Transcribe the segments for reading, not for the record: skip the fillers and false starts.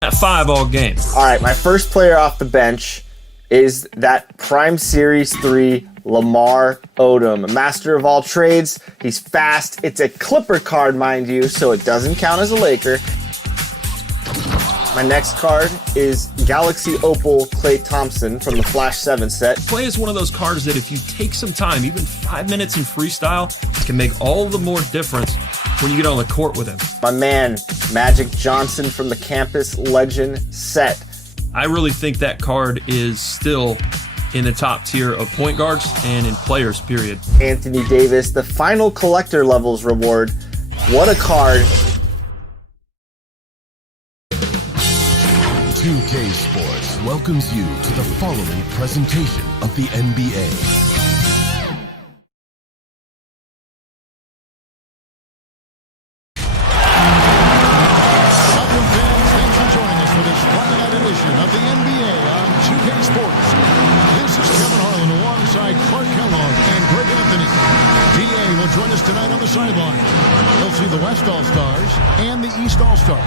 At 5 all game. All right, my first player off the bench is that Prime Series 3 Lamar Odom, master of all trades. He's fast. It's a Clipper card, mind you, so it doesn't count as a Laker. My next card is Galaxy Opal Klay Thompson from the Flash 7 set. Klay is one of those cards that if you take some time, even 5 minutes in freestyle, can make all the more difference when you get on the court with him. My man, Magic Johnson from the Campus Legend set. I really think that card is still in the top tier of point guards and in players, period. Anthony Davis, the final collector levels reward. What a card. 2K Sports welcomes you to the following presentation of the NBA. Join us tonight on the sideline. You'll see the West All-Stars and the East All-Stars.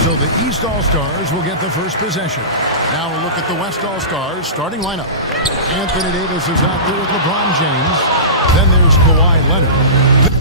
So the East All-Stars will get the first possession. Now we'll look at the West All-Stars starting lineup. Anthony Davis is out there with LeBron James. Then there's Kawhi Leonard.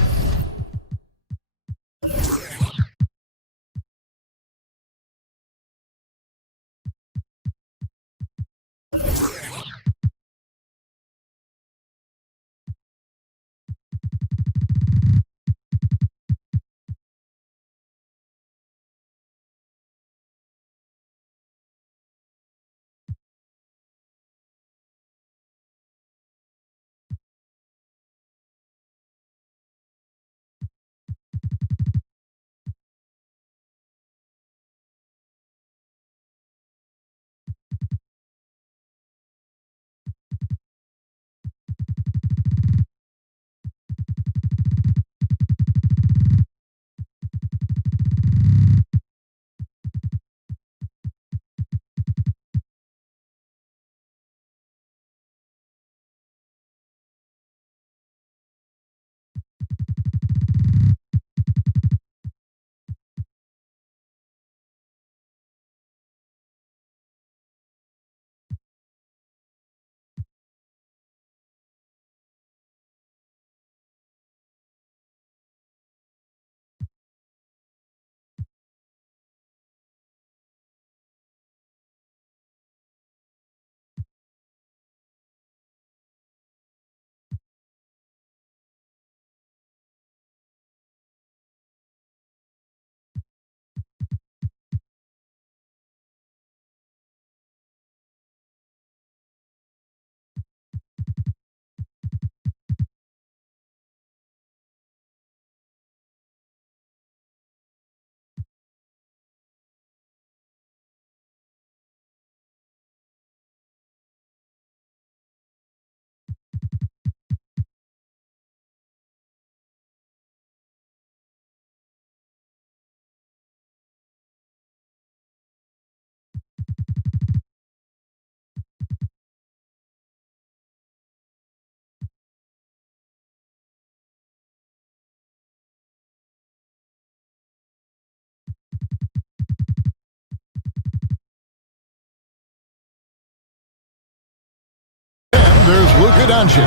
There's Luka Doncic,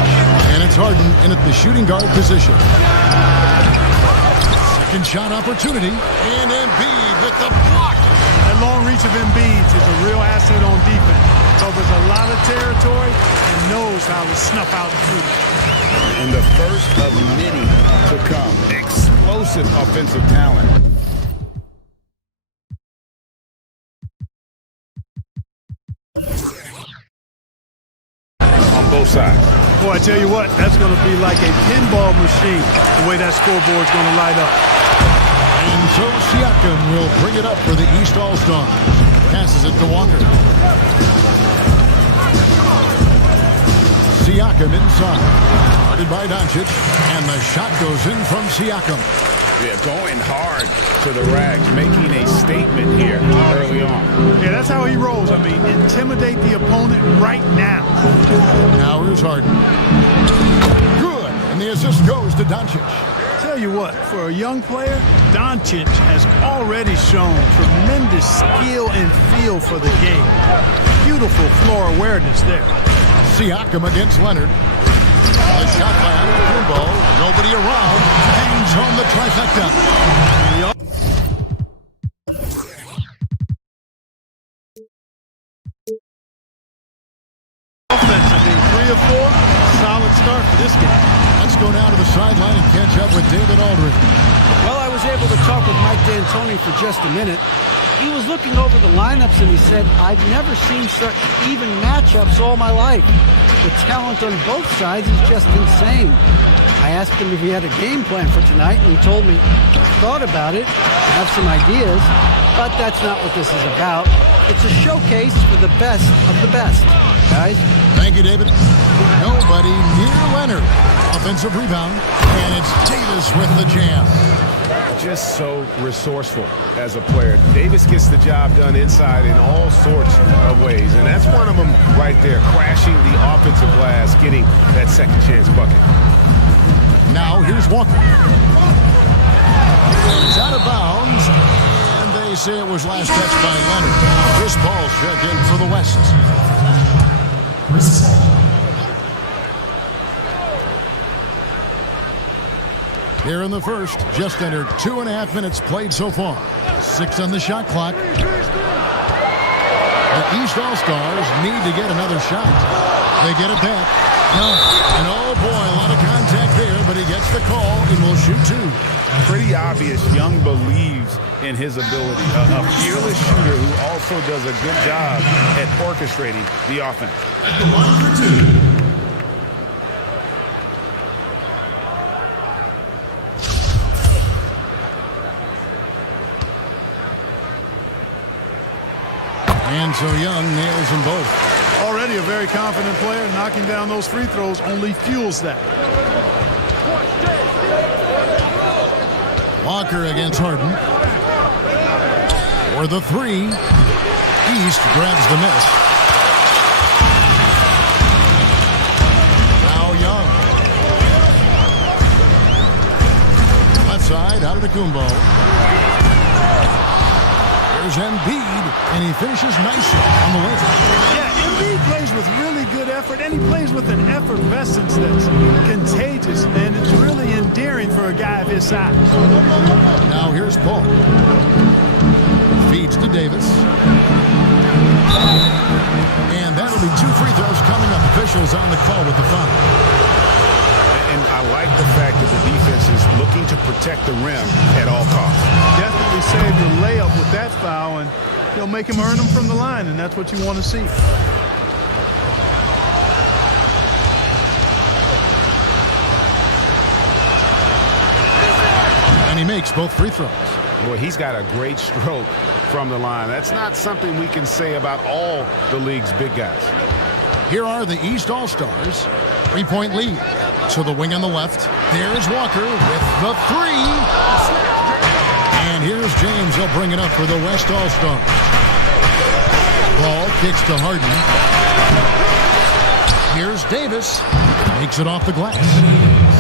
and it's Harden in at the shooting guard position. Second shot opportunity, and Embiid with the block. That long reach of Embiid is a real asset on defense. Covers a lot of territory and knows how to snuff out the shooter. And the first of many to come. Explosive offensive talent. Both sides. Boy, I tell you what, that's going to be like a pinball machine, the way that scoreboard's going to light up. And so Siakam will bring it up for the East All-Stars. Passes it to Walker. Siakam inside. Guarded by Doncic. And the shot goes in from Siakam. Yeah, going hard to the rags, making a statement here early on. intimidate the opponent right now. Now here's Harden. Good. And the assist goes to Doncic. Tell you what, for a young player, Doncic has already shown tremendous skill and feel for the game. Beautiful floor awareness there. Siakam against Leonard. A shot by Antetokounmpo. Nobody around. Hangs home the trifecta. Offense, 3 of 4. Solid start for this game. Let's go down to the sideline and catch up with David Aldridge. Well, I was able to talk with Mike D'Antoni for just a minute. He was looking over the lineups and he said, I've never seen such even matchups all my life. The talent on both sides is just insane. I asked him if he had a game plan for tonight, and he told me, thought about it, have some ideas, but that's not what this is about. It's a showcase for the best of the best, guys. Thank you, David. Nobody near Leonard. Offensive rebound, and it's Davis with the jam. Just so resourceful as a player. Davis gets the job done inside in all sorts of ways, and that's one of them right there, crashing the offensive glass, getting that second chance bucket. Now here's Walker. And it's out of bounds, and they say it was last touched by Leonard. Chris Paul checked in for the West. Here in the first, just under 2.5 minutes played so far. 6 on the shot clock. The East All-Stars need to get another shot. They get it back. No. And oh boy, a lot of contact there, but he gets the call and will shoot 2. Pretty obvious Young believes in his ability. A fearless shooter who also does a good job at orchestrating the offense. At the line for 2. And so Young nails them both. Already a very confident player. Knocking down those free throws only fuels that. Walker against Harden. For the 3. East grabs the miss. Now Young. Left side, Antetokounmpo. There's Embiid, and he finishes nicely on the way. Yeah, Embiid plays with really good effort, and he plays with an effervescence that's contagious, and it's really endearing for a guy of his size. Now here's Paul. Feeds to Davis. And that'll be 2 free throws coming up. Officials on the call with the foul. And I like the fact that the defense is looking to protect the rim at all costs. Definitely save your layup with that foul, and he'll make him earn them from the line, and that's what you want to see. And he makes both free throws. Boy, he's got a great stroke from the line. That's not something we can say about all the league's big guys. Here are the East All-Stars. 3-point lead. So the wing on the left. There's Walker with the 3. And here's James. He'll bring it up for the West All-Stars. Ball kicks to Harden. Here's Davis. Makes it off the glass.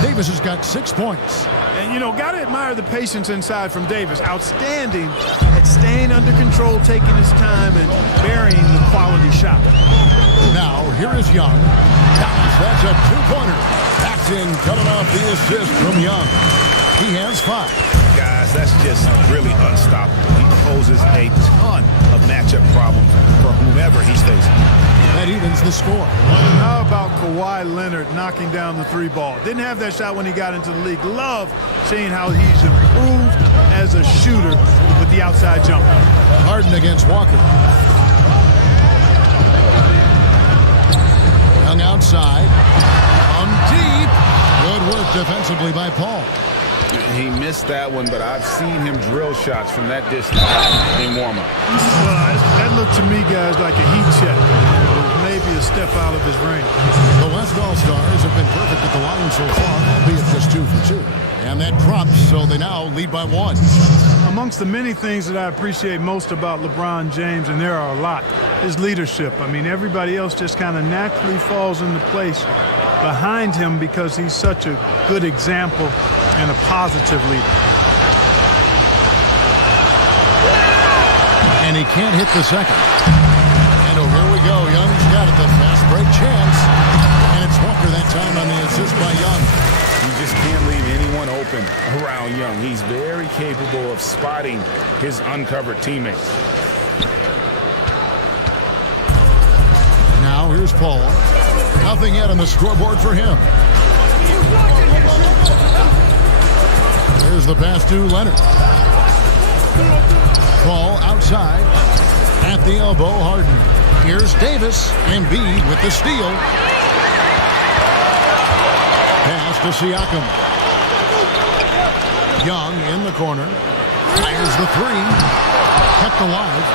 Davis has got 6 points. And, you know, got to admire the patience inside from Davis. Outstanding at staying under control, taking his time, and burying the quality shot. Now, here is Young. That's a 2-pointer. Paxton coming off the assist from Young. He has 5. Guys, that's just really unstoppable. He poses a ton of matchup problems for whomever he's facing. That evens the score. How about Kawhi Leonard knocking down the 3 ball? Didn't have that shot when he got into the league. Love seeing how he's improved as a shooter with the outside jumper. Harden against Walker. Young outside. Deep. Good work defensively by Paul. He missed that one, but I've seen him drill shots from that distance in warm-up. Well, that looked to me, guys, like a heat check. Maybe a step out of his range. The West All-Stars have been perfect at the line so far, albeit just 2 for 2. And that drops, so they now lead by 1. Amongst the many things that I appreciate most about LeBron James, and there are a lot, is leadership. I mean, everybody else just kind of naturally falls into place behind him because he's such a good example and a positive leader. And he can't hit the second. And oh, here we go. Young's got it, the fast break chance. And it's Walker that time on the assist by Young. You just can't leave anyone open around Young. He's very capable of spotting his uncovered teammates. Now here's Paul. Nothing yet on the scoreboard for him. Here's the pass to Leonard. Paul outside. At the elbow, Harden. Here's Davis. Embiid with the steal. Pass to Siakam. Young in the corner. Fires the 3. Kept alive.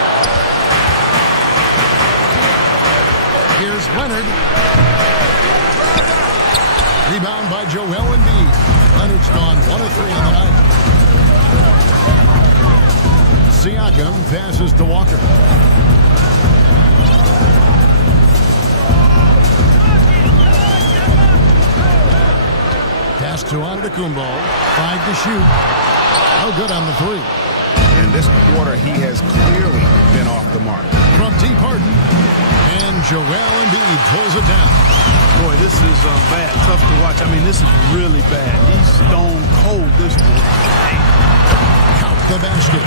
Here's Leonard. Rebound by Joel Embiid. Leonard's gone 1 of 3 on the night. Siakam passes to Walker. Pass to Antetokounmpo. 5 to shoot. No good on the 3. In this quarter, he has clearly been off the mark. From deep Harden. And Joel Embiid pulls it down. Boy, this is bad. Tough to watch. I mean, this is really bad. He's stone cold this quarter. Count the basket.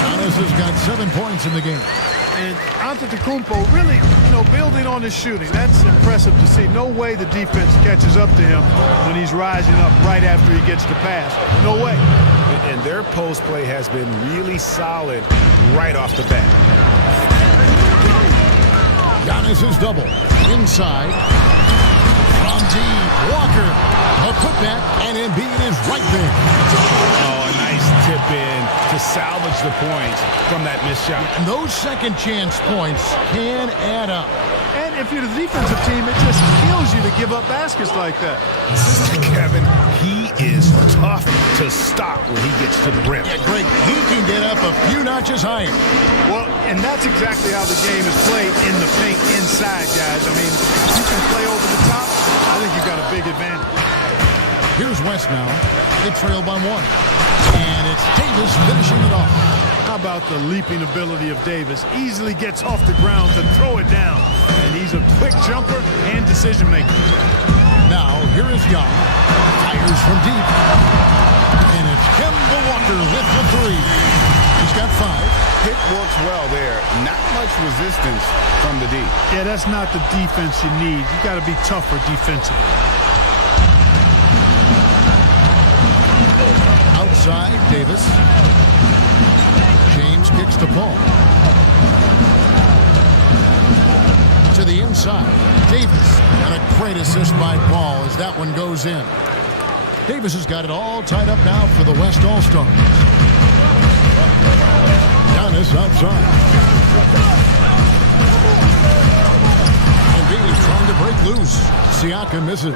Giannis has got 7 points in the game. And Antetokounmpo really, building on his shooting. That's impressive to see. No way the defense catches up to him when he's rising up right after he gets the pass. No way. And their post play has been really solid right off the bat. Giannis is double. Inside. From deep. Walker. A putback. And Embiid is right there. Oh, a nice tip in to salvage the points from that missed shot. And those second chance points can add up. And if you're the defensive team, it just kills you to give up baskets like that. Kevin, he is tough to stop when he gets to the rim. Yeah, Greg, he can get up a few notches higher. Well, and that's exactly how the game is played in the paint inside, guys. I mean, if you can play over the top, I think you've got a big advantage. Here's West now. They trail by 1. And it's Davis finishing it off. How about the leaping ability of Davis? Easily gets off the ground to throw it down. And he's a quick jumper and decision maker. Now, here is Young. Fires from deep. And it's Kemba Walker with the 3. He's got 5. Pick works well there. Not much resistance from the D. Yeah, that's not the defense you need. You got to be tougher defensively. Outside, Davis. James kicks to Paul. To the inside, Davis. And a great assist by Paul as that one goes in. Davis has got it all tied up now for the West All-Stars. Giannis outside. Embiid is trying to break loose. Siakam misses.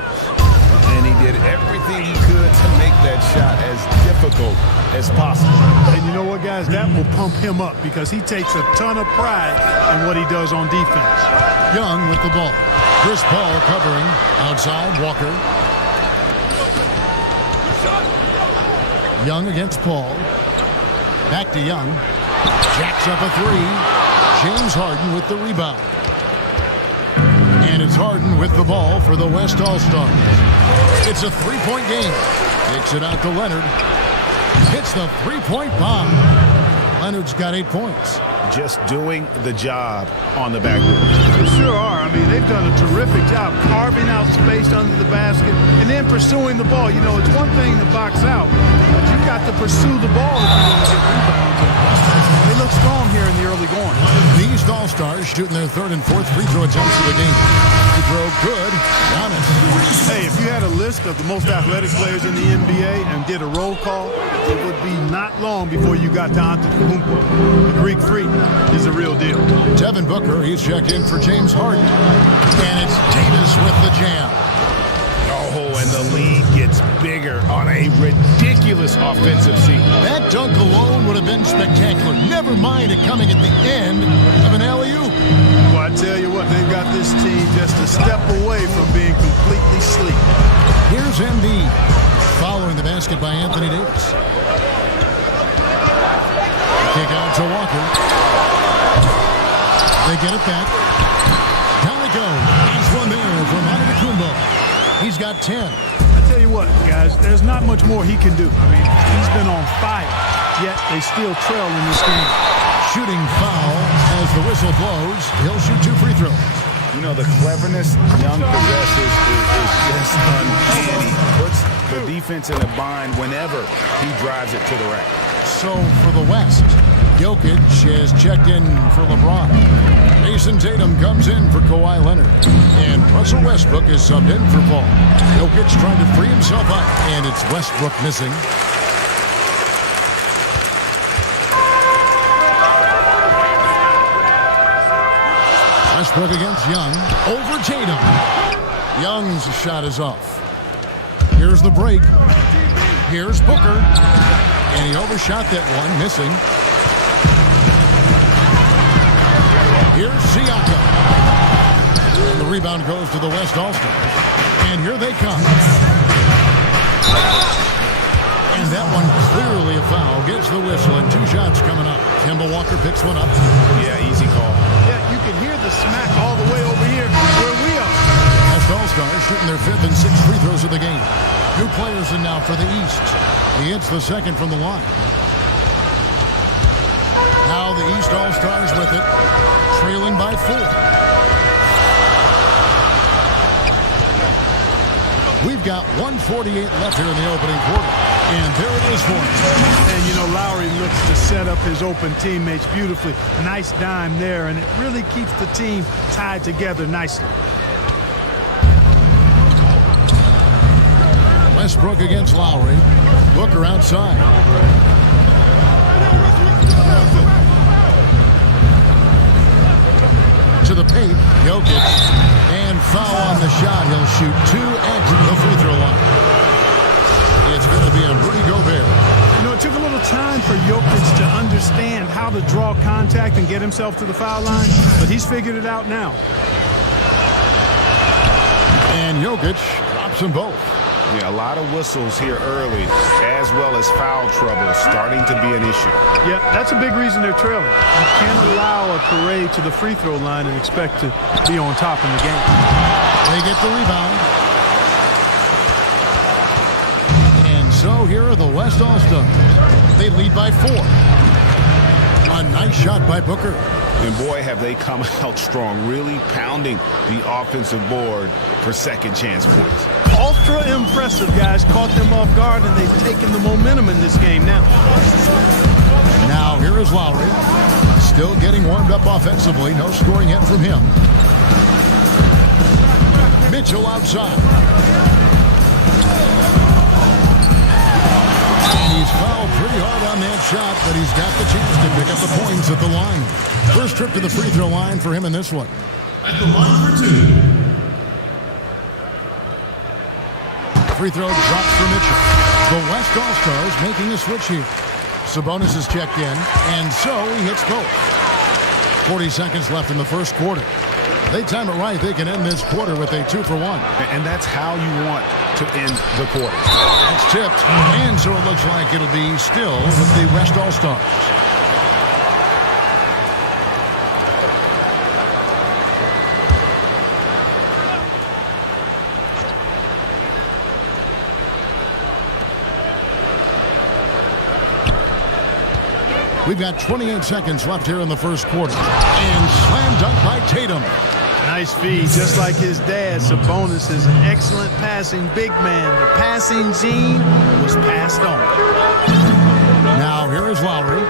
And he did everything he could to make that shot as difficult as possible. And you know what, guys? That will pump him up because he takes a ton of pride in what he does on defense. Young with the ball. Chris Paul covering. Outside, Walker. Young against Paul. Back to Young. Jacks up a 3. James Harden with the rebound. And it's Harden with the ball for the West All-Stars. It's a 3-point game. Kicks it out to Leonard. Hits the 3-point bomb. Leonard's got 8 points. Just doing the job on the backboard. They sure are. I mean, they've done a terrific job carving out space under the basket and then pursuing the ball. You know, it's one thing to box out, but you've got to pursue the ball if you want to get rebounds. They look strong here in the early going. These All-Stars shooting their 3rd and 4th free throw attempts of the game. Free throw good. Giannis. Hey, if you had a list of the most athletic players in the NBA and did a roll call, it would be not long before you got to Antetokounmpo. The Greek Freak is a real deal. Devin Booker, he's checked in for James Harden. And it's Davis with the jam. Oh, and the lead gets bigger on a ridiculous offensive sequence. That dunk alone would have been spectacular. Never mind it coming at the end of an alley-oop. Well, I tell you what, they've got this team just a step away from being completely asleep. Here's Embiid following the basket by Anthony Davis. Kick out to Walker. They get it back. Down it goes. Nice one there from Antetokounmpo. He's got 10. I tell you what, guys, there's not much more he can do. I mean, he's been on fire, yet they still trail in this game. Shooting foul as the whistle blows. He'll shoot 2 free throws. You know, the cleverness Young possesses is just uncanny. Puts the defense in a bind whenever he drives it to the rack. So for the West, Jokic has checked in for LeBron. Jason Tatum comes in for Kawhi Leonard. And Russell Westbrook is subbed in for Paul. Jokic trying to free himself up, and it's Westbrook missing. Westbrook against Young. Over Tatum. Young's shot is off. Here's the break. Here's Booker. And he overshot that one, missing. Here's Siakam. And the rebound goes to the West All-Stars. And here they come. And that one clearly a foul. Gets the whistle, and 2 shots coming up. Kemba Walker picks one up. Yeah, easy call. Yeah, you can hear the smack all the way over here where we are. West All-Stars shooting their 5th and 6th free throws of the game. 2 players in now for the East. He hits the second from the line. Now the East All-Stars with it, trailing by 4. We've got 1:48 left here in the opening quarter. And there it is for him. And, you know, Lowry looks to set up his open teammates beautifully. Nice dime there, and it really keeps the team tied together nicely. Westbrook against Lowry. Booker outside. To the paint, Jokic. And foul on the shot. He'll shoot 2 at the free throw line. It's going to be a Rudy Gobert. You know, it took a little time for Jokic to understand how to draw contact and get himself to the foul line, but he's figured it out now. And Jokic drops them both. Yeah, a lot of whistles here early, as well as foul trouble starting to be an issue. Yeah, that's a big reason they're trailing. You can't allow a parade to the free throw line and expect to be on top in the game. They get the rebound. And so here are the West All-Stars. They lead by 4. A nice shot by Booker. And boy, have they come out strong, really pounding the offensive board for second chance points. Ultra impressive, guys. Caught them off guard, and they've taken the momentum in this game now. Now here is Lowry. Still getting warmed up offensively. No scoring yet from him. Mitchell outside. And he's fouled pretty hard on that shot, but he's got the chance to pick up the points at the line. First trip to the free throw line for him in this one. At the line for 2. Free throw drops for Mitchell. The West All-Stars making a switch here. Sabonis is checked in, and so he hits both. 40 seconds left in the first quarter. They time it right, they can end this quarter with a 2-for-1. And that's how you want to end the quarter. It's tipped, and so it looks like it'll be still with the West All-Stars. We've got 28 seconds left here in the first quarter. And slam dunk by Tatum. Nice feed, just like his dad. Sabonis is an excellent passing big man. The passing gene was passed on. Now here is Lowry.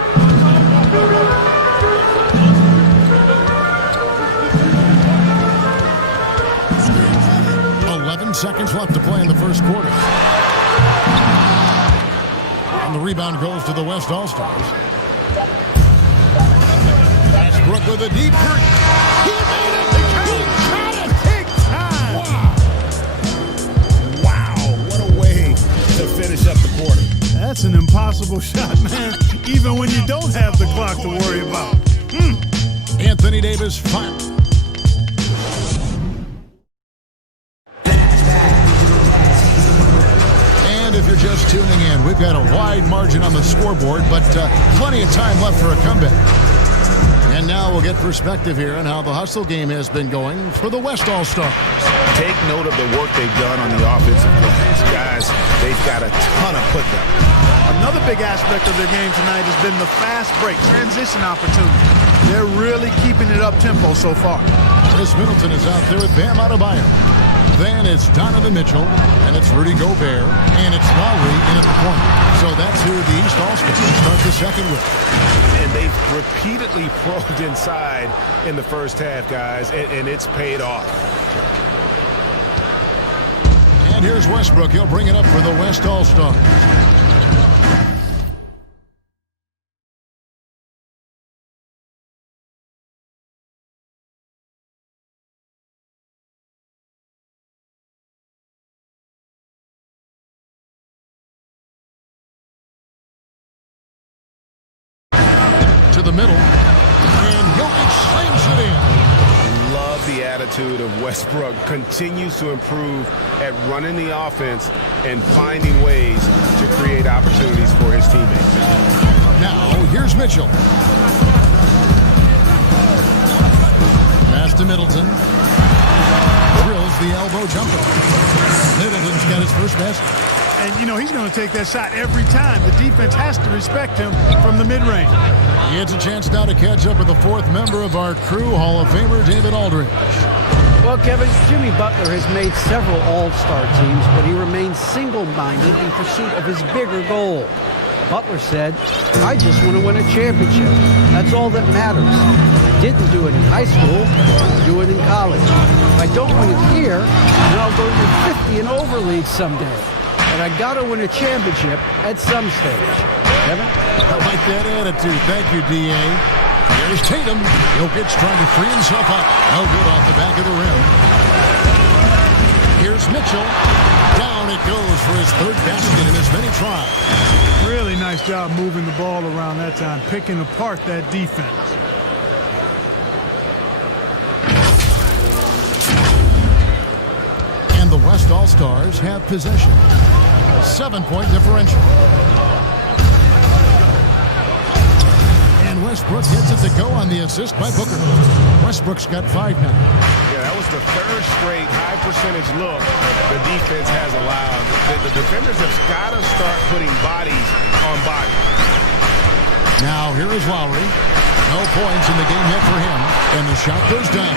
Seconds left to play in the first quarter. And the rebound goes to the West All-Stars. Westbrook with a deep three. He made it. The count. Big time. Wow. That's an impossible shot, man, even when you don't have the clock to worry about. Anthony Davis final. And if you're just tuning in, we've got a wide margin on the scoreboard, but plenty of time left for a comeback. And now we'll get perspective here on how the hustle game has been going for the West All-Stars. Take note of the work they've done on the offensive glass. Guys, they've got a ton of putback. Another big aspect of their game tonight has been the fast break, transition opportunity. They're really keeping it up-tempo so far. Chris Middleton is out there with Bam Adebayo. Then it's Donovan Mitchell, and it's Rudy Gobert, and it's Lowry in at the point. So that's who the East All-Stars start the second with. And they've repeatedly probed inside in the first half, guys, and it's paid off. And here's Westbrook. He'll bring it up for the West All-Stars. To the middle, and Jokic slams it in. Love the attitude of Westbrook. Continues to improve at running the offense and finding ways to create opportunities for his teammates. Now, here's Mitchell. Pass to Middleton. Drills the elbow jumper. Middleton's got his first basket. And, you know, he's going to take that shot every time. The defense has to respect him from the mid-range. He gets a chance now to catch up with the fourth member of our crew, Hall of Famer David Aldridge. Well, Kevin, Jimmy Butler has made several all-star teams, but he remains single-minded in pursuit of his bigger goal. Butler said, I just want to win a championship. That's all that matters. I didn't do it in high school. I'll do it in college. If I don't win it here, then I'll go to the 50 and over league someday. But I got to win a championship at some stage. Kevin? I like that attitude. Thank you, D.A. Here's Tatum. Jokic trying to free himself up. No good off the back of the rim. Here's Mitchell. Down it goes for his third basket in as many tries. Really nice job moving the ball around that time, picking apart that defense. And the West All-Stars have possession. 7-point differential. And Westbrook gets it to go on the assist by Booker. Westbrook's got 5 now. Yeah, that was the third straight high percentage look the defense has allowed. The defenders have got to start putting bodies on bodies. Now here is Lowry. No points in the game yet for him. And the shot goes down.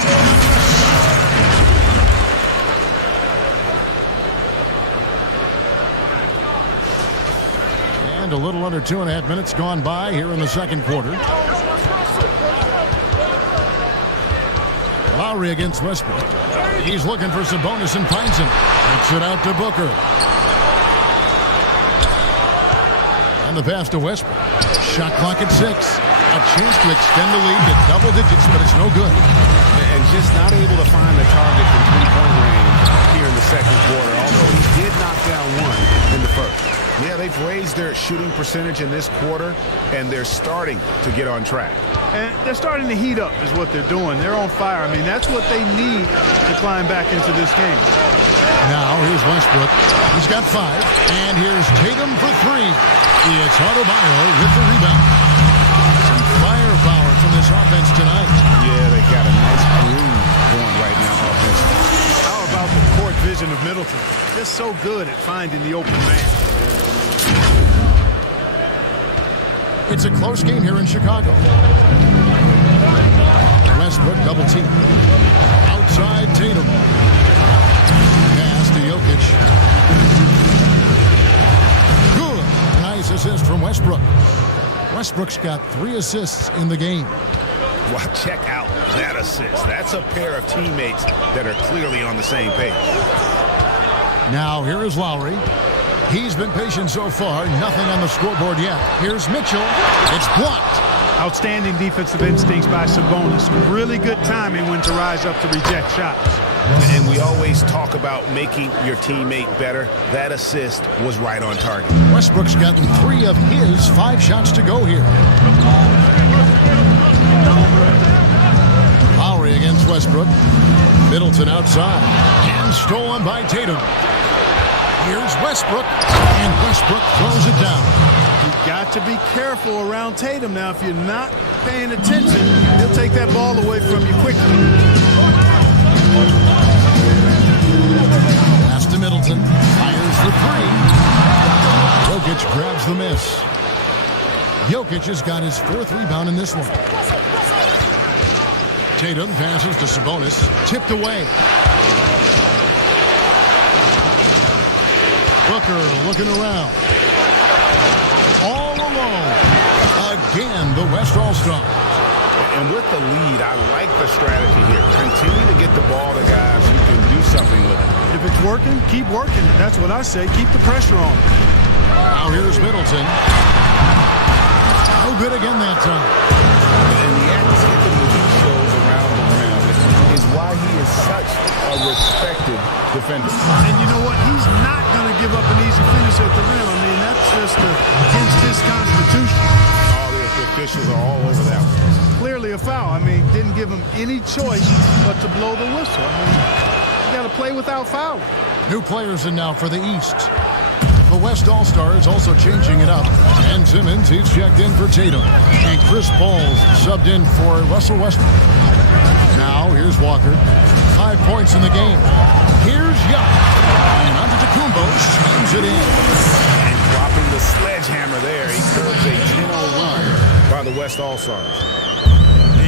A little under 2.5 minutes gone by here in the second quarter. Lowry against Westbrook. He's looking for Sabonis and finds him. Kicks it out to Booker. And the pass to Westbrook. Shot clock at 6. A chance to extend the lead to double digits, but it's no good. And just not able to find the target from three-point range here in the second quarter, although he did knock down one in the first. Yeah, they've raised their shooting percentage in this quarter, and they're starting to get on track. And they're starting to heat up is what they're doing. They're on fire. I mean, that's what they need to climb back into this game. Now, here's Westbrook. He's got 5. And here's Tatum for 3. It's Adebayo with the rebound. Some firepower from this offense tonight. Yeah, they got a nice groove going right now offensively. How about the court vision of Middleton? Just so good at finding the open man. It's a close game here in Chicago. Westbrook double team. Outside Tatum. Pass to Jokic. Good. Nice assist from Westbrook. Westbrook's got 3 assists in the game. Well, check out that assist. That's a pair of teammates that are clearly on the same page. Now here is Lowry. He's been patient so far. Nothing on the scoreboard yet. Here's Mitchell. It's blocked. Outstanding defensive instincts by Sabonis. Really good timing when to rise up to reject shots. And we always talk about making your teammate better. That assist was right on target. Westbrook's gotten 3 of his 5 shots to go here. Lowry against Westbrook. Middleton outside. And stolen by Tatum. Here's Westbrook. And Westbrook throws it down. You've got to be careful around Tatum now. If you're not paying attention, he'll take that ball away from you quickly. Pass to Middleton. Fires for 3. Jokic grabs the miss. Jokic has got his 4th rebound in this one. Tatum passes to Sabonis. Tipped away. Booker looking around. All alone. Again, the West All-Star. And with the lead, I like the strategy here. Continue to get the ball to guys who can do something with it. If it's working, keep working it. That's what I say. Keep the pressure on. Now here's Middleton. No good again that time. And the activity he shows around the rim is why he is such a respected defender. And you know what? He's not going to give up an easy finish at the rim. I mean, that's just against his constitution. All the officials are all over that one. Clearly a foul. I mean, didn't give him any choice but to blow the whistle. I mean, you got to play without fouling. New players in now for the East. The West All-Stars also changing it up. Ben Simmons, he's checked in for Tatum. And Chris Paul's subbed in for Russell Westbrook. Now, here's Walker. 5 points in the game. Here's Young. And Antetokounmpo slams it in. And dropping the sledgehammer there, he curves a 10-0 run by the West All-Stars.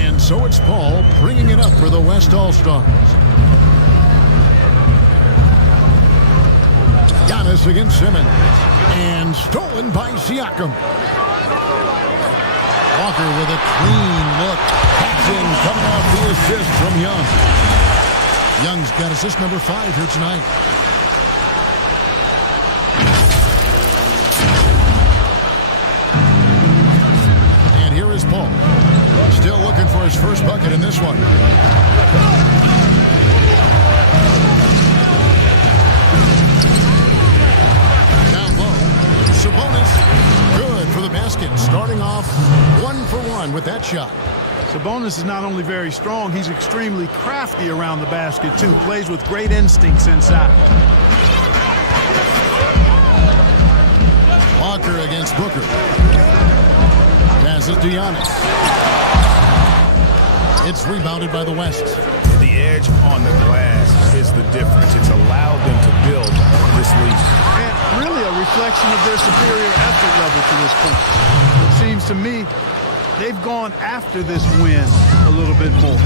And so it's Paul bringing it up for the West All-Stars. Giannis against Simmons. And stolen by Siakam. Walker with a clean look. Pass in, coming off the assist from Young. Young's got assist number 5 here tonight. And here is Paul. Still looking for his first bucket in this one. Down low. Sabonis. Good for the basket. Starting off 1 for 1 with that shot. Sabonis is not only very strong, he's extremely crafty around the basket, too. Plays with great instincts inside. Walker against Booker. Passes to Giannis. It's rebounded by the West. The edge on the glass is the difference. It's allowed them to build this lead. And really a reflection of their superior effort level to this point. It seems to me they've gone after this win a little bit more.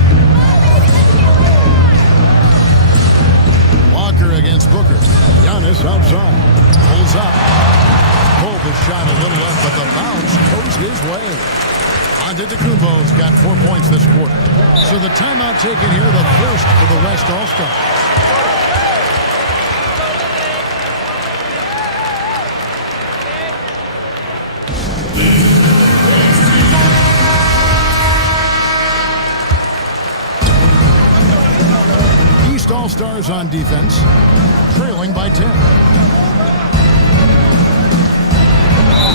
Walker against Booker. Giannis outside. Pulls up. Pulled the shot a little up, but the bounce goes his way. Antetokounmpo's got 4 points this quarter. So the timeout taken here, the first for the West All-Star. East All-Stars on defense, trailing by 10.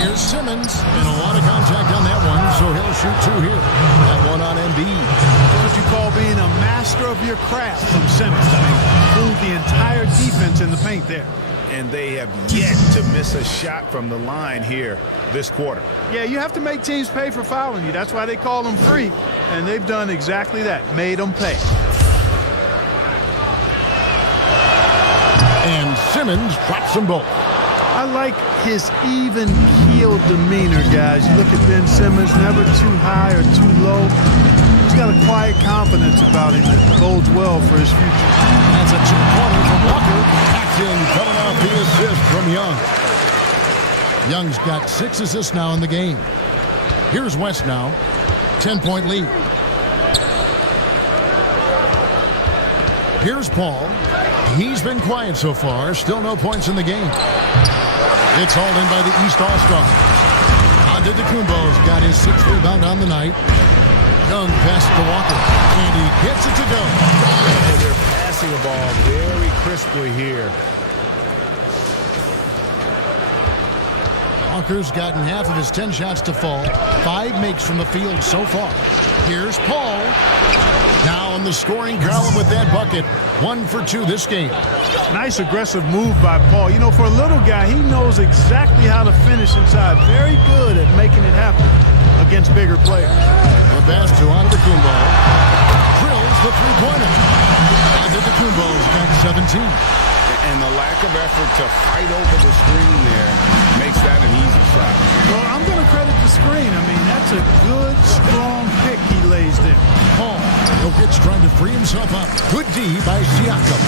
Here's Simmons, and a lot of contact on that one, so he'll shoot 2 here. That one on Embiid. What you call being a master of your craft from Simmons. I mean, moved the entire defense in the paint there. And they have yet to miss a shot from the line here this quarter. Yeah, you have to make teams pay for fouling you. That's why they call them free, and they've done exactly that, made them pay. And Simmons drops them both. I like his even-keeled demeanor, guys. You look at Ben Simmons, never too high or too low. He's got a quiet confidence about him that bodes well for his future. That's a 2-pointer from Walker. Tacked in, coming off the assist from Young. Young's got 6 assists now in the game. Here's West now. 10-point lead. Here's Paul. He's been quiet so far. Still no points in the game. It's hauled in by the East All-Star. Antetokounmpo's got his 6th rebound on the night. Young passes to Walker, and he gets it to go. And they're passing the ball very crisply here. Walker's gotten half of his 10 shots to fall. 5 makes from the field so far. Here's Paul. Now in the scoring column with that bucket. 1 for 2 this game. Nice aggressive move by Paul. You know, for a little guy, he knows exactly how to finish inside. Very good at making it happen against bigger players. The pass to Antetokounmpo. Drills the three-pointer. Antetokounmpo's got 17. And the lack of effort to fight over the screen there makes that an easy shot. Well, I'm going to credit the screen. I mean, that's a good, strong pick he lays there. Paul. Jokic trying to free himself up. Good D by Siakam.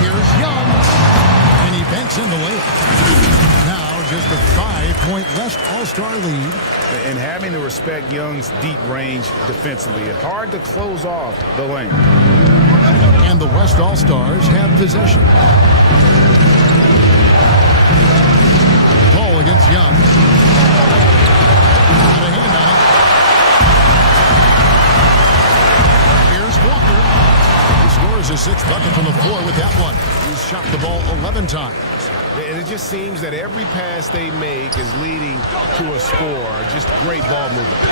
Here's Young. And he banks in the layup. Now just a 5-point West All-Star lead. And having to respect Young's deep range defensively, it's hard to close off the lane. And the West All-Stars have possession. Ball against Young. Got a hand on it. Here's Walker. He scores his 6th bucket from the floor with that one. He's shot the ball 11 times. And it just seems that every pass they make is leading to a score. Just great ball movement.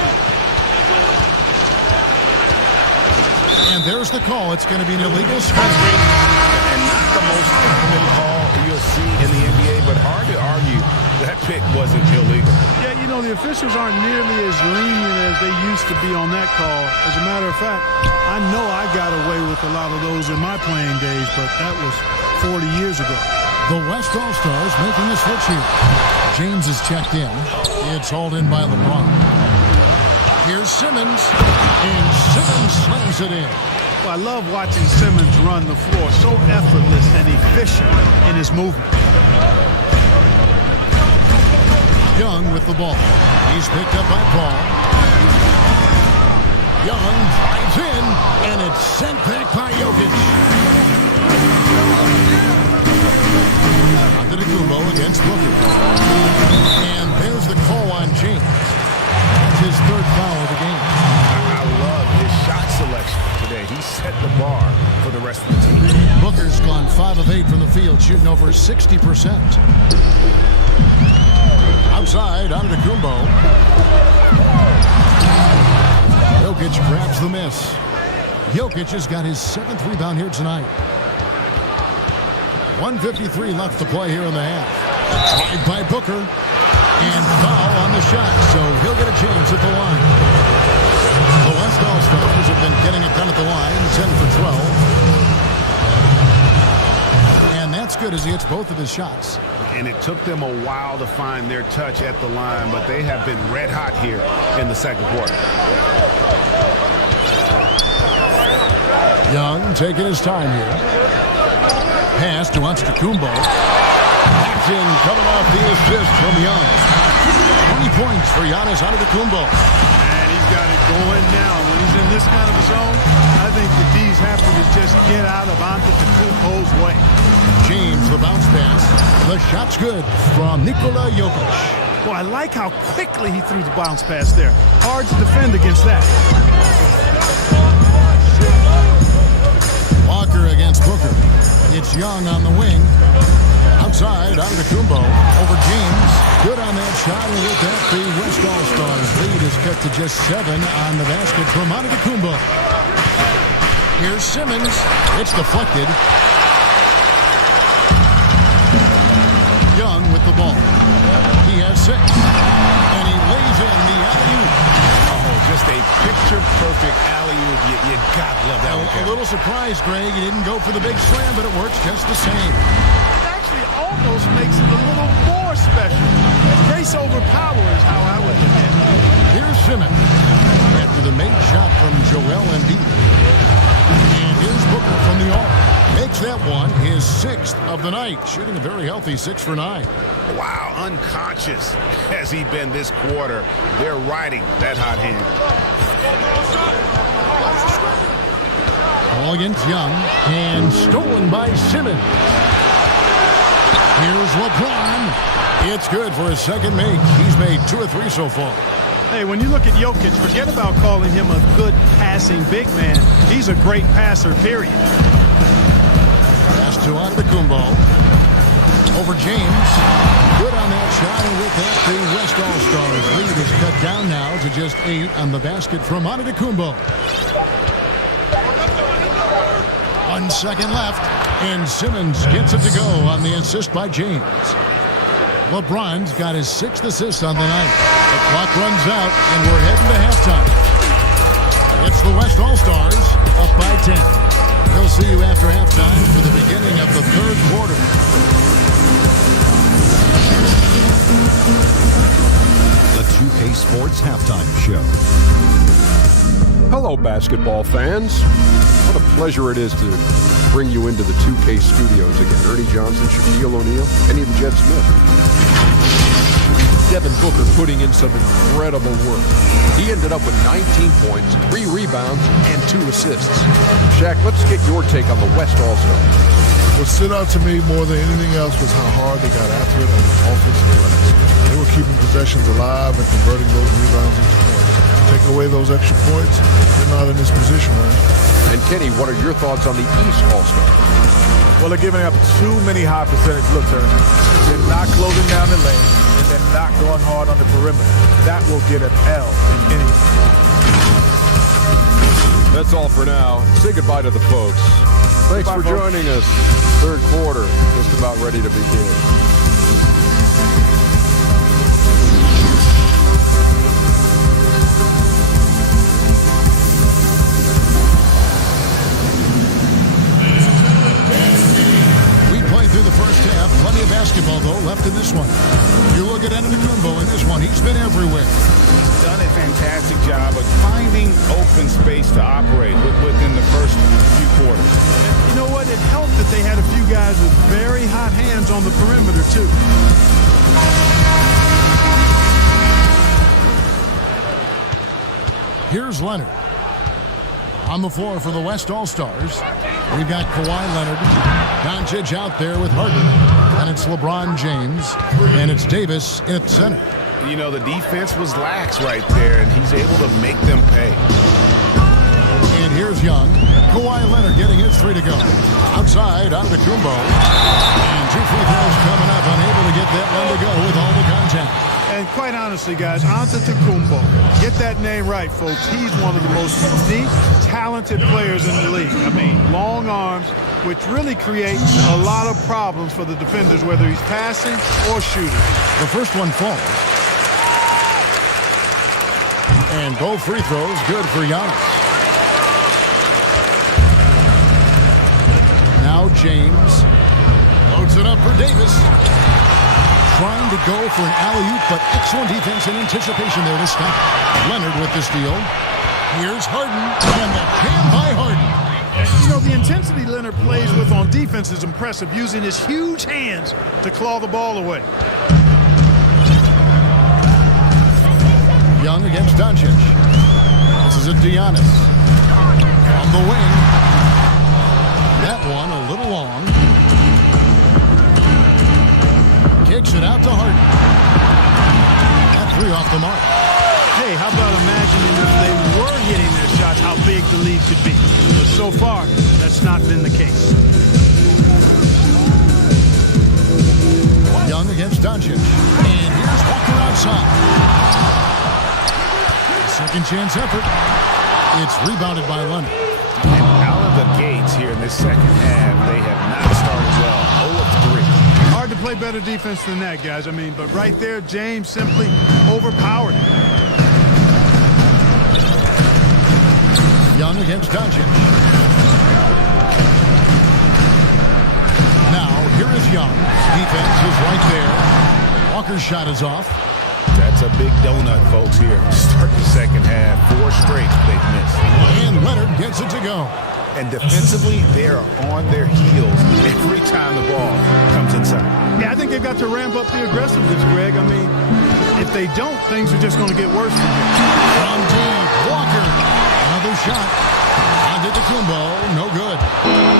And there's the call. It's going to be an illegal strike. And not the most common call you'll see in the NBA, but hard to argue that pick wasn't illegal. Yeah, you know, the officials aren't nearly as lenient as they used to be on that call. As a matter of fact, I know I got away with a lot of those in my playing days, but that was 40 years ago. The West All-Stars making a switch here. James is checked in. It's hauled in by LeBron. Here's Simmons, and Simmons slams it in. Well, I love watching Simmons run the floor. So effortless and efficient in his movement. Young with the ball. He's picked up by Paul. Young drives in, and it's sent back by Jokic. Antetokounmpo against Booker. And there's the call on James. That's his 3rd foul of the game. I love his shot selection today. He set the bar for the rest of the team. Booker's gone 5 of 8 from the field, shooting over 60%. Outside, Antetokounmpo. Jokic grabs the miss. Jokic has got his 7th rebound here tonight. 1:53 left to play here in the half. Tied by Booker. And foul on the shot, so he'll get a chance at the line. The West All-Stars have been getting it done at the line, 10 for 12. And that's good as he hits both of his shots. And it took them a while to find their touch at the line, but they have been red hot here in the 2nd quarter. Young taking his time here. Pass to Antetokounmpo. Action coming off the assist from Young. 20 points for Giannis Antetokounmpo. And he's got it going now. When he's in this kind of a zone, I think the D's have to just get out of Antetokounmpo's way. James, the bounce pass. The shot's good from Nikola Jokic. Boy, I like how quickly he threw the bounce pass there. Hard to defend against that. Walker against Booker. It's Young on the wing. Outside, Antetokounmpo over James. Good on that shot, and with that, the West All-Stars lead is cut to just 7 on the basket from Antetokounmpo. Here's Simmons. It's deflected. Young with the ball. He has 6. And he lays in the alley-oop. Oh, just a picture-perfect alley-oop. You gotta love that one. A little surprised, Greg. He didn't go for the big slam, but it works just the same. Almost makes it a little more special. Grace over power is how I would look at it. Here's Simmons after the made shot from Joel Embiid. And here's Booker from the arc. Makes that one his 6th of the night, shooting a very healthy 6 for 9. Wow, unconscious has he been this quarter. They're riding that hot hand. Ball against Young, and stolen by Simmons. Here's LeBron. It's good for his second make. He's made 2 of 3 so far. Hey, when you look at Jokic, forget about calling him a good passing big man. He's a great passer, period. Pass to Antetokounmpo. Over James. Good on that shot, and with that, the West All-Stars lead is cut down now to just 8 on the basket from Antetokounmpo. 1 second left, and Simmons gets it to go on the assist by James. LeBron's got his 6th assist on the night. The clock runs out, and we're heading to halftime. It's the West All-Stars up by 10. We'll see you after halftime for the beginning of the 3rd quarter. The 2K Sports Halftime Show. Hello, basketball fans. What a pleasure it is to bring you into the 2K studios again. Ernie Johnson, Shaquille O'Neal, Kenny the Jet Smith. Devin Booker putting in some incredible work. He ended up with 19 points, 3 rebounds, and 2 assists. Shaq, let's get your take on the West All-Stars. What stood out to me more than anything else was how hard they got after it on the offensive glass. They were keeping possessions alive and converting those rebounds into points. Take away those extra points, they're not in this position, right? And Kenny, what are your thoughts on the East All-Stars? Well, they're giving up too many high percentage looks, Ernie. They're not closing down the lane, and they're not going hard on the perimeter. That will get an L in any. That's all for now. Say goodbye to the folks. Thanks for joining us. 3rd quarter, just about ready to begin. Through the first half, plenty of basketball though left in this one. You look at Antetokounmpo in this one, he's been everywhere. He's done a fantastic job of finding open space to operate within the first few quarters. And you know what? It helped that they had a few guys with very hot hands on the perimeter too. Here's Leonard. On the floor for the West All-Stars, we've got Kawhi Leonard, Doncic out there with Harden, and it's LeBron James, and it's Davis in center. You know, the defense was lax right there, and he's able to make them pay. And here's Young. Kawhi Leonard getting his 3 to go. Outside, Antetokounmpo. And 2 free throws coming up, unable to get that one to go with all the contact. And quite honestly, guys, Antetokounmpo, get that name right, folks. He's one of the most unique, talented players in the league. I mean, long arms, which really creates a lot of problems for the defenders, whether he's passing or shooting. The first one falls. And both free throws good for Giannis. Now James loads it up for Davis. Trying to go for an alley-oop, but excellent defense and anticipation there to stop. Leonard with the steal. Here's Harden, and the jam by Harden. You know, the intensity Leonard plays with on defense is impressive, using his huge hands to claw the ball away. Young against Doncic. This is a Giannis. On the wing. That one a little long. Kicks it out to Harden. That 3 off the mark. Hey, how about imagining if they were hitting their shots, how big the lead could be. But so far, that's not been the case. Young against Doncic. And here's Walker outside. Second chance effort. It's rebounded by Leonard. And out of the gates here in this second half, they have not started well. 0 of 3. Hard to play better defense than that, guys. I mean, but right there, James simply overpowered him. Young against Doncic. Now, here is Young. Defense is right there. Walker's shot is off. That's a big donut, folks, here. Start the second half. 4 straight they've missed. And Leonard gets it to go. And defensively, they are on their heels every time the ball comes inside. Yeah, I think they've got to ramp up the aggressiveness, Greg. I mean, if they don't, things are just going to get worse from here. From deep, Walker. Another shot. Antetokounmpo, no good.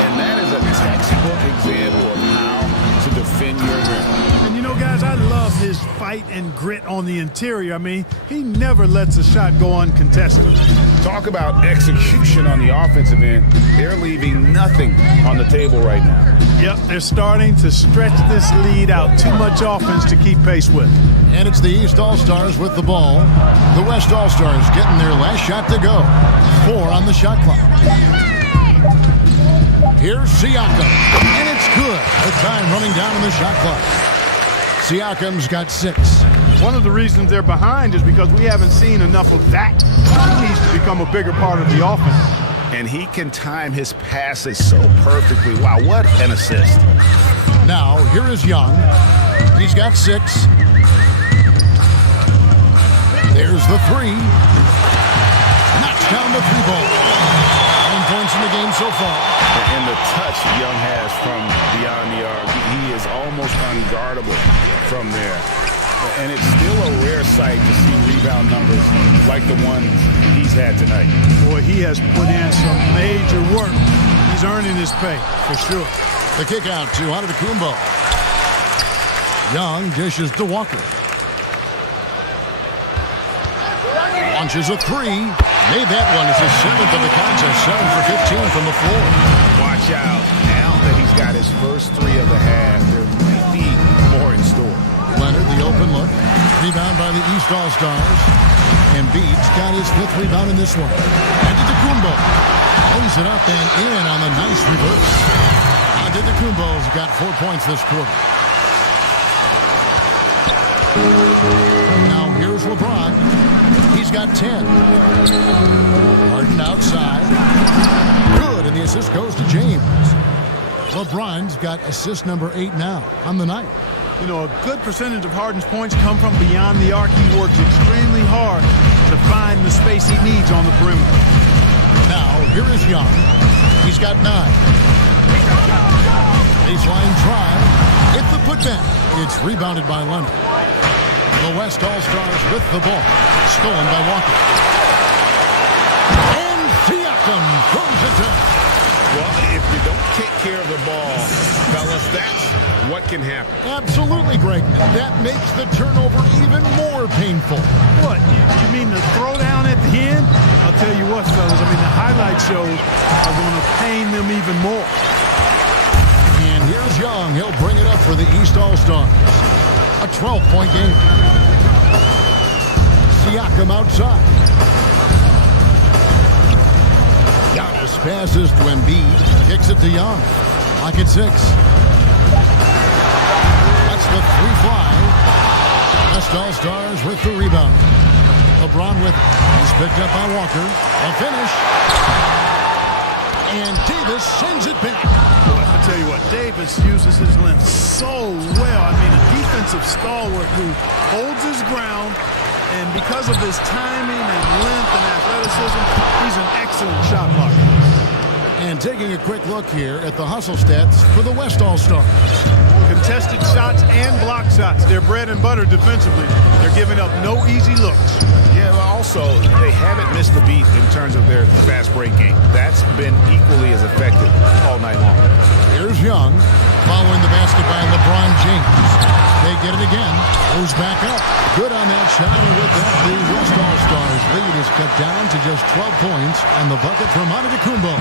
And that is a textbook example of how to defend your rim. his fight and grit on the interior. I mean, he never lets a shot go uncontested. Talk about execution on the offensive end. They're leaving nothing on the table right now. Yep, they're starting to stretch this lead out. Too much offense to keep pace with. And it's the East All-Stars with the ball. The West All-Stars getting their last shot to go. 4 on the shot clock. Here's Siakam, and it's good. The time running down on the shot clock. Siakam's got 6. One of the reasons they're behind is because we haven't seen enough of that. He needs to become a bigger part of the offense. And he can time his passes so perfectly. Wow, what an assist. Now, here is Young. He's got 6. There's the 3. Knocks down the 3 ball. 9 points in the game so far. And the touch Young has from beyond the arc, he is almost unguardable from there. And it's still a rare sight to see rebound numbers like the ones he's had tonight. Boy, he has put in some major work. He's earning his pay, for sure. The kick out to Antetokounmpo. Young dishes to Walker. Launches a 3. Made that one. It's his 7th of the contest. 7 for 15 from the floor. Watch out. Now that he's got his first 3 of the half, there might be more in store. Leonard, the open look. Rebound by the East All-Stars. Embiid's got his 5th rebound in this one. Antetokounmpo lays it up and in on the nice reverse. Antetokounmpo's got 4 points this quarter. Now here's LeBron. He's got 10. Harden outside. Good, and the assist goes to James. LeBron's got assist number 8 now on the night. You know, a good percentage of Harden's points come from beyond the arc. He works extremely hard to find the space he needs on the perimeter. Now, here is Young. He's got 9. Baseline try. It's the putback. It's rebounded by Leonard. The West All-Stars with the ball. Stolen by Walker. And Siakam throws it down. Well, if you don't take care of the ball, fellas, that's what can happen. Absolutely, Greg. That makes the turnover even more painful. What? You mean the throwdown at the end? I'll tell you what, fellas. I mean, the highlight shows are going to pain them even more. And here's Young. He'll bring it up for the East All-Stars. A 12-point game. Siakam outside. Giannis passes to Embiid. Kicks it to Young. Lock at 6. That's the 3 fly. West All-Stars with the rebound. LeBron with it. He's picked up by Walker. A finish. And Davis sends it back. Boy, I tell you what, Davis uses his length so well. I mean, a defensive stalwart who holds his ground, and because of his timing and length and athleticism, he's an excellent shot blocker. And taking a quick look here at the hustle stats for the West All-Stars. Contested shots and block shots. They're bread and butter defensively. They're giving up no easy looks. Yeah, also, they haven't missed a beat in terms of their fast break game. That's been equally as effective all night long. Here's Young following the basket by LeBron James. They get it again. Goes back up. Good on that shot. And with that, the West All-Stars lead is cut down to just 12 points. And the bucket from Antetokounmpo.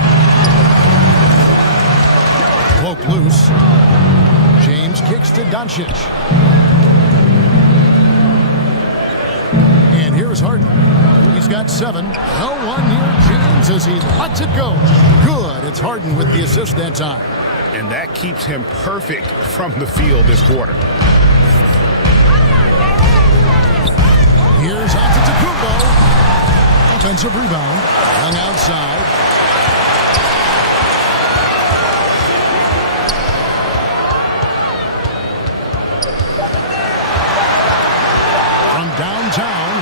Poke loose. James kicks to Doncic. And here's Harden. He's got 7. No one near James as he lets it go. Good. It's Harden with the assist that time. And that keeps him perfect from the field this quarter. Here's Antetokounmpo. Offensive rebound. Young outside. From downtown.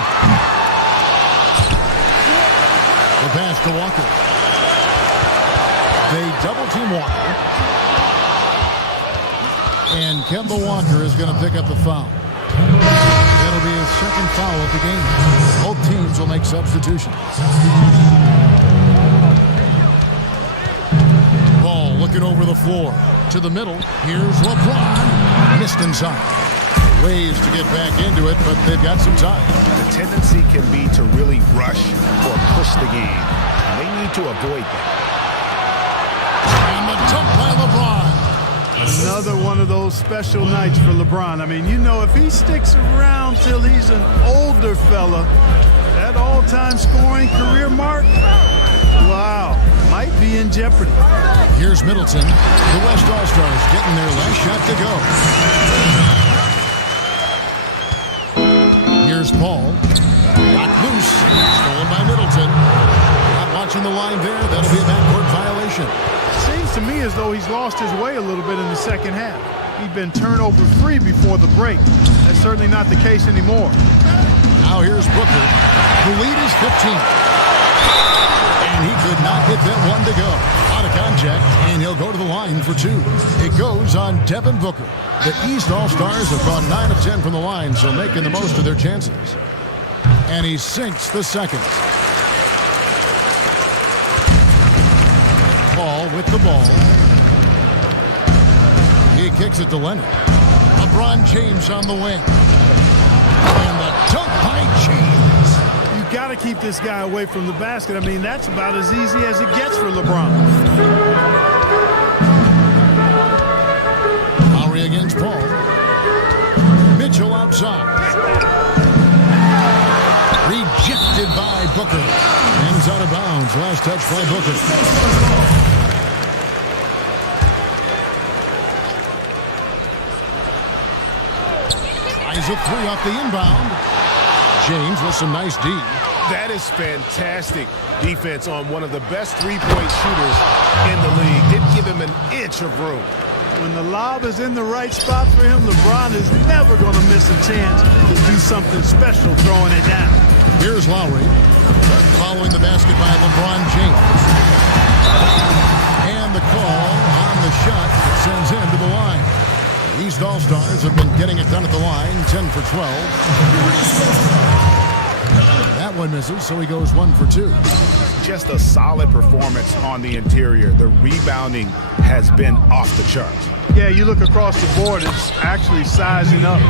The pass to Walker. They double team Walker. And Kemba Walker is going to pick up the foul. That'll be his second foul of the game. Both teams will make substitutions. Ball looking over the floor. To the middle. Here's LeBron. Missed inside. ways to get back into it, but they've got some time. The tendency can be to really rush or push the game. They need to avoid that. And the dunk by LeBron. Another one of those special nights for LeBron. I mean, you know, if he sticks around till he's an older fella, that all-time scoring career mark, wow, might be in jeopardy. Here's Middleton. The West All-Stars getting their last shot to go. Here's Paul. Knocked loose. Stolen by Middleton. Not watching the line there. That'll be a backcourt violation. Seems to me as though he's lost his way a little bit in the second half. He'd been turnover-free before the break. That's certainly not the case anymore. Now here's Booker. The lead is 15. And he could not hit that one to go. Out of contact, and he'll go to the line for two. It goes on Devin Booker. The East All-Stars have gone 9 of 10 from the line, so making the most of their chances. And he sinks the second. Paul with the ball. He kicks it to Leonard. LeBron James on the wing. And the dunk by James. You got to keep this guy away from the basket. I mean, that's about as easy as it gets for LeBron. Lowry against Paul. Mitchell outside. Rejected by Booker. And it's out of bounds. Last touch by Booker. Tries a three off the inbound. James with some nice D. That is fantastic defense on one of the best three-point shooters in the league. Didn't give him an inch of room. When the lob is in the right spot for him, LeBron is never going to miss a chance to do something special throwing it down. Here's Lowry. Following the basket by LeBron James. And the call on the shot that sends him to the line. The East All-Stars have been getting it done at the line, 10 for 12. That one misses, so he goes 1 for 2. Just a solid performance on the interior. The rebounding has been off the charts. Yeah, you look across the board, it's actually sizing up,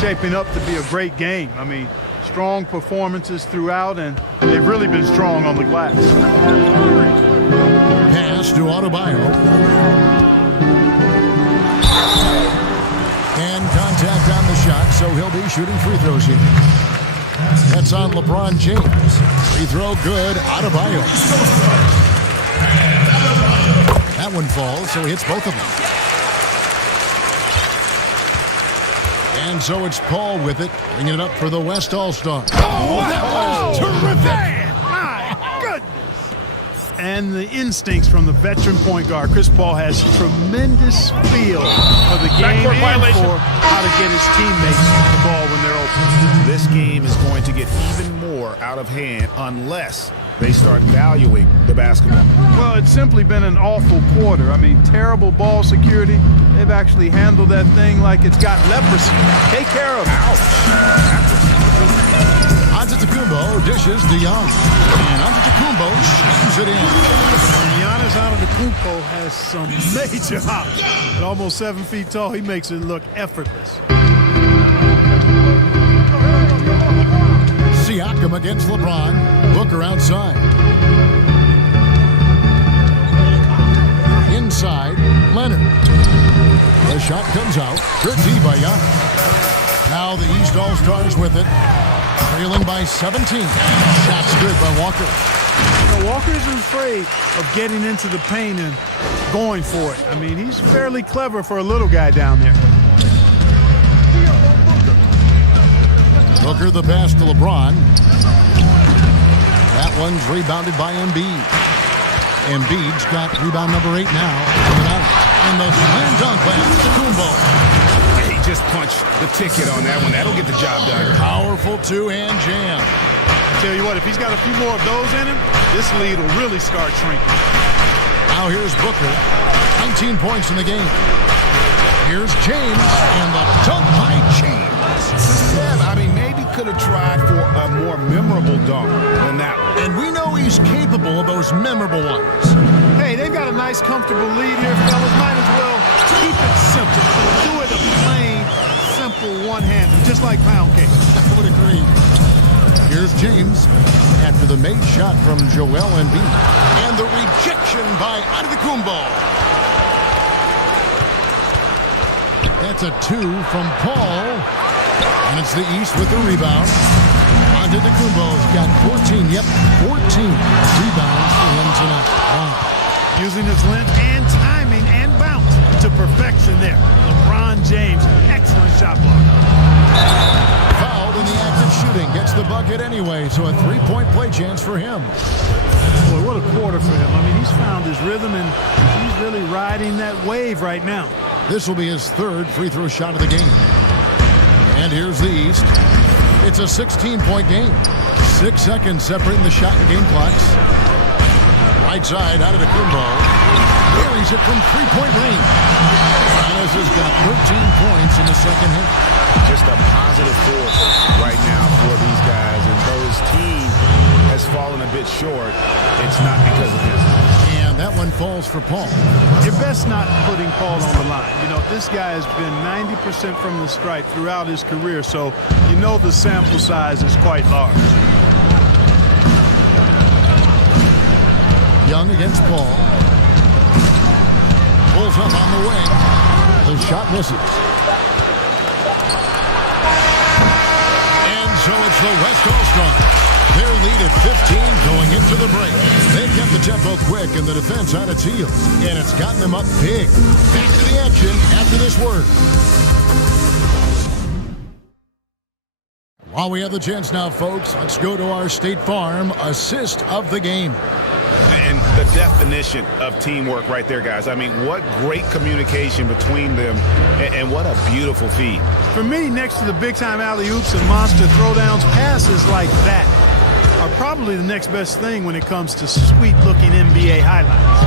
shaping up to be a great game. I mean, strong performances throughout, and they've really been strong on the glass. Pass to Adebayo. And contact on the shot, so he'll be shooting free throws here. That's on LeBron James. Free throw good. Adebayo. That one falls, so he hits both of them. And so it's Paul with it, bringing it up for the West All-Stars. Oh, that was terrific! Man, my goodness! And the instincts from the veteran point guard. Chris Paul has tremendous feel for the game and for how to get his teammates the ball when they're open. This game is going to get even more out of hand unless they start valuing the basketball. Well, it's simply been an awful quarter. I mean, terrible ball security. They've actually handled that thing like it's got leprosy. Take care of it. Antetokounmpo dishes to Young. And Antetokounmpo shoots it in. Giannis Antetokounmpo has some major hops. At almost 7 feet tall, he makes it look effortless. Siakam against LeBron. Booker outside. Inside, Leonard. The shot comes out. Good D by Giannis. Now the East All-Stars with it. Trailing by 17. Shot's good by Walker. Walker isn't afraid of getting into the paint and going for it. I mean, he's fairly clever for a little guy down there. Booker the pass to LeBron. That one's rebounded by Embiid. Embiid's got rebound number 8 now. Coming out. And the slam dunk by Antetokounmpo. He just punched the ticket on that one. That'll get the job done. Powerful two-hand jam. Tell you what, if he's got a few more of those in him, this lead will really start shrinking. Now here's Booker. 19 points in the game. Here's James. And the dunk by James. Yeah, I mean, maybe could have tried for a more memorable dunk than that one. And we know he's capable of those memorable ones. Hey, they've got a nice, comfortable lead here, fellas. Might as well keep it simple. Do it a plain, simple super one-hander, just like pound cake. I would agree. Here's James after the made shot from Joel Embiid. And the rejection by Antetokounmpo. That's a 2 from Paul. And it's the East with the rebound. Antetokounmpo's got 14. Yep, 14 rebounds for him tonight. Wow. Using his length and timing and bounce to perfection there. LeBron James, excellent shot blocker. Fouled in the act of shooting. Gets the bucket anyway, so a 3-point play chance for him. Boy, what a quarter for him. I mean, he's found his rhythm, and he's really riding that wave right now. This will be his 3rd free throw shot of the game. And here's the East. It's a 16-point game. 6 seconds separating the shot and game clocks. Right side, Antetokounmpo. Buries it from 3-point range. Giannis has got 13 points in the second half. Just a positive force right now for these guys. And though his team has fallen a bit short, it's not because of him. And that one falls for Paul. You're best not putting Paul on the line. You know, this guy has been 90% from the stripe throughout his career, so you know the sample size is quite large. Young against Paul. Pulls up on the wing. The shot misses. And so it's the West All-Stars. Their lead at 15 going into the break. They've kept the tempo quick and the defense on its heels. And it's gotten them up big. Back to the action after this word. While we have the chance now, folks, let's go to our State Farm assist of the game. And the definition of teamwork right there, guys. I mean, what great communication between them, and what a beautiful feed. For me, next to the big-time alley-oops and monster throwdowns, passes like that are probably the next best thing when it comes to sweet-looking NBA highlights.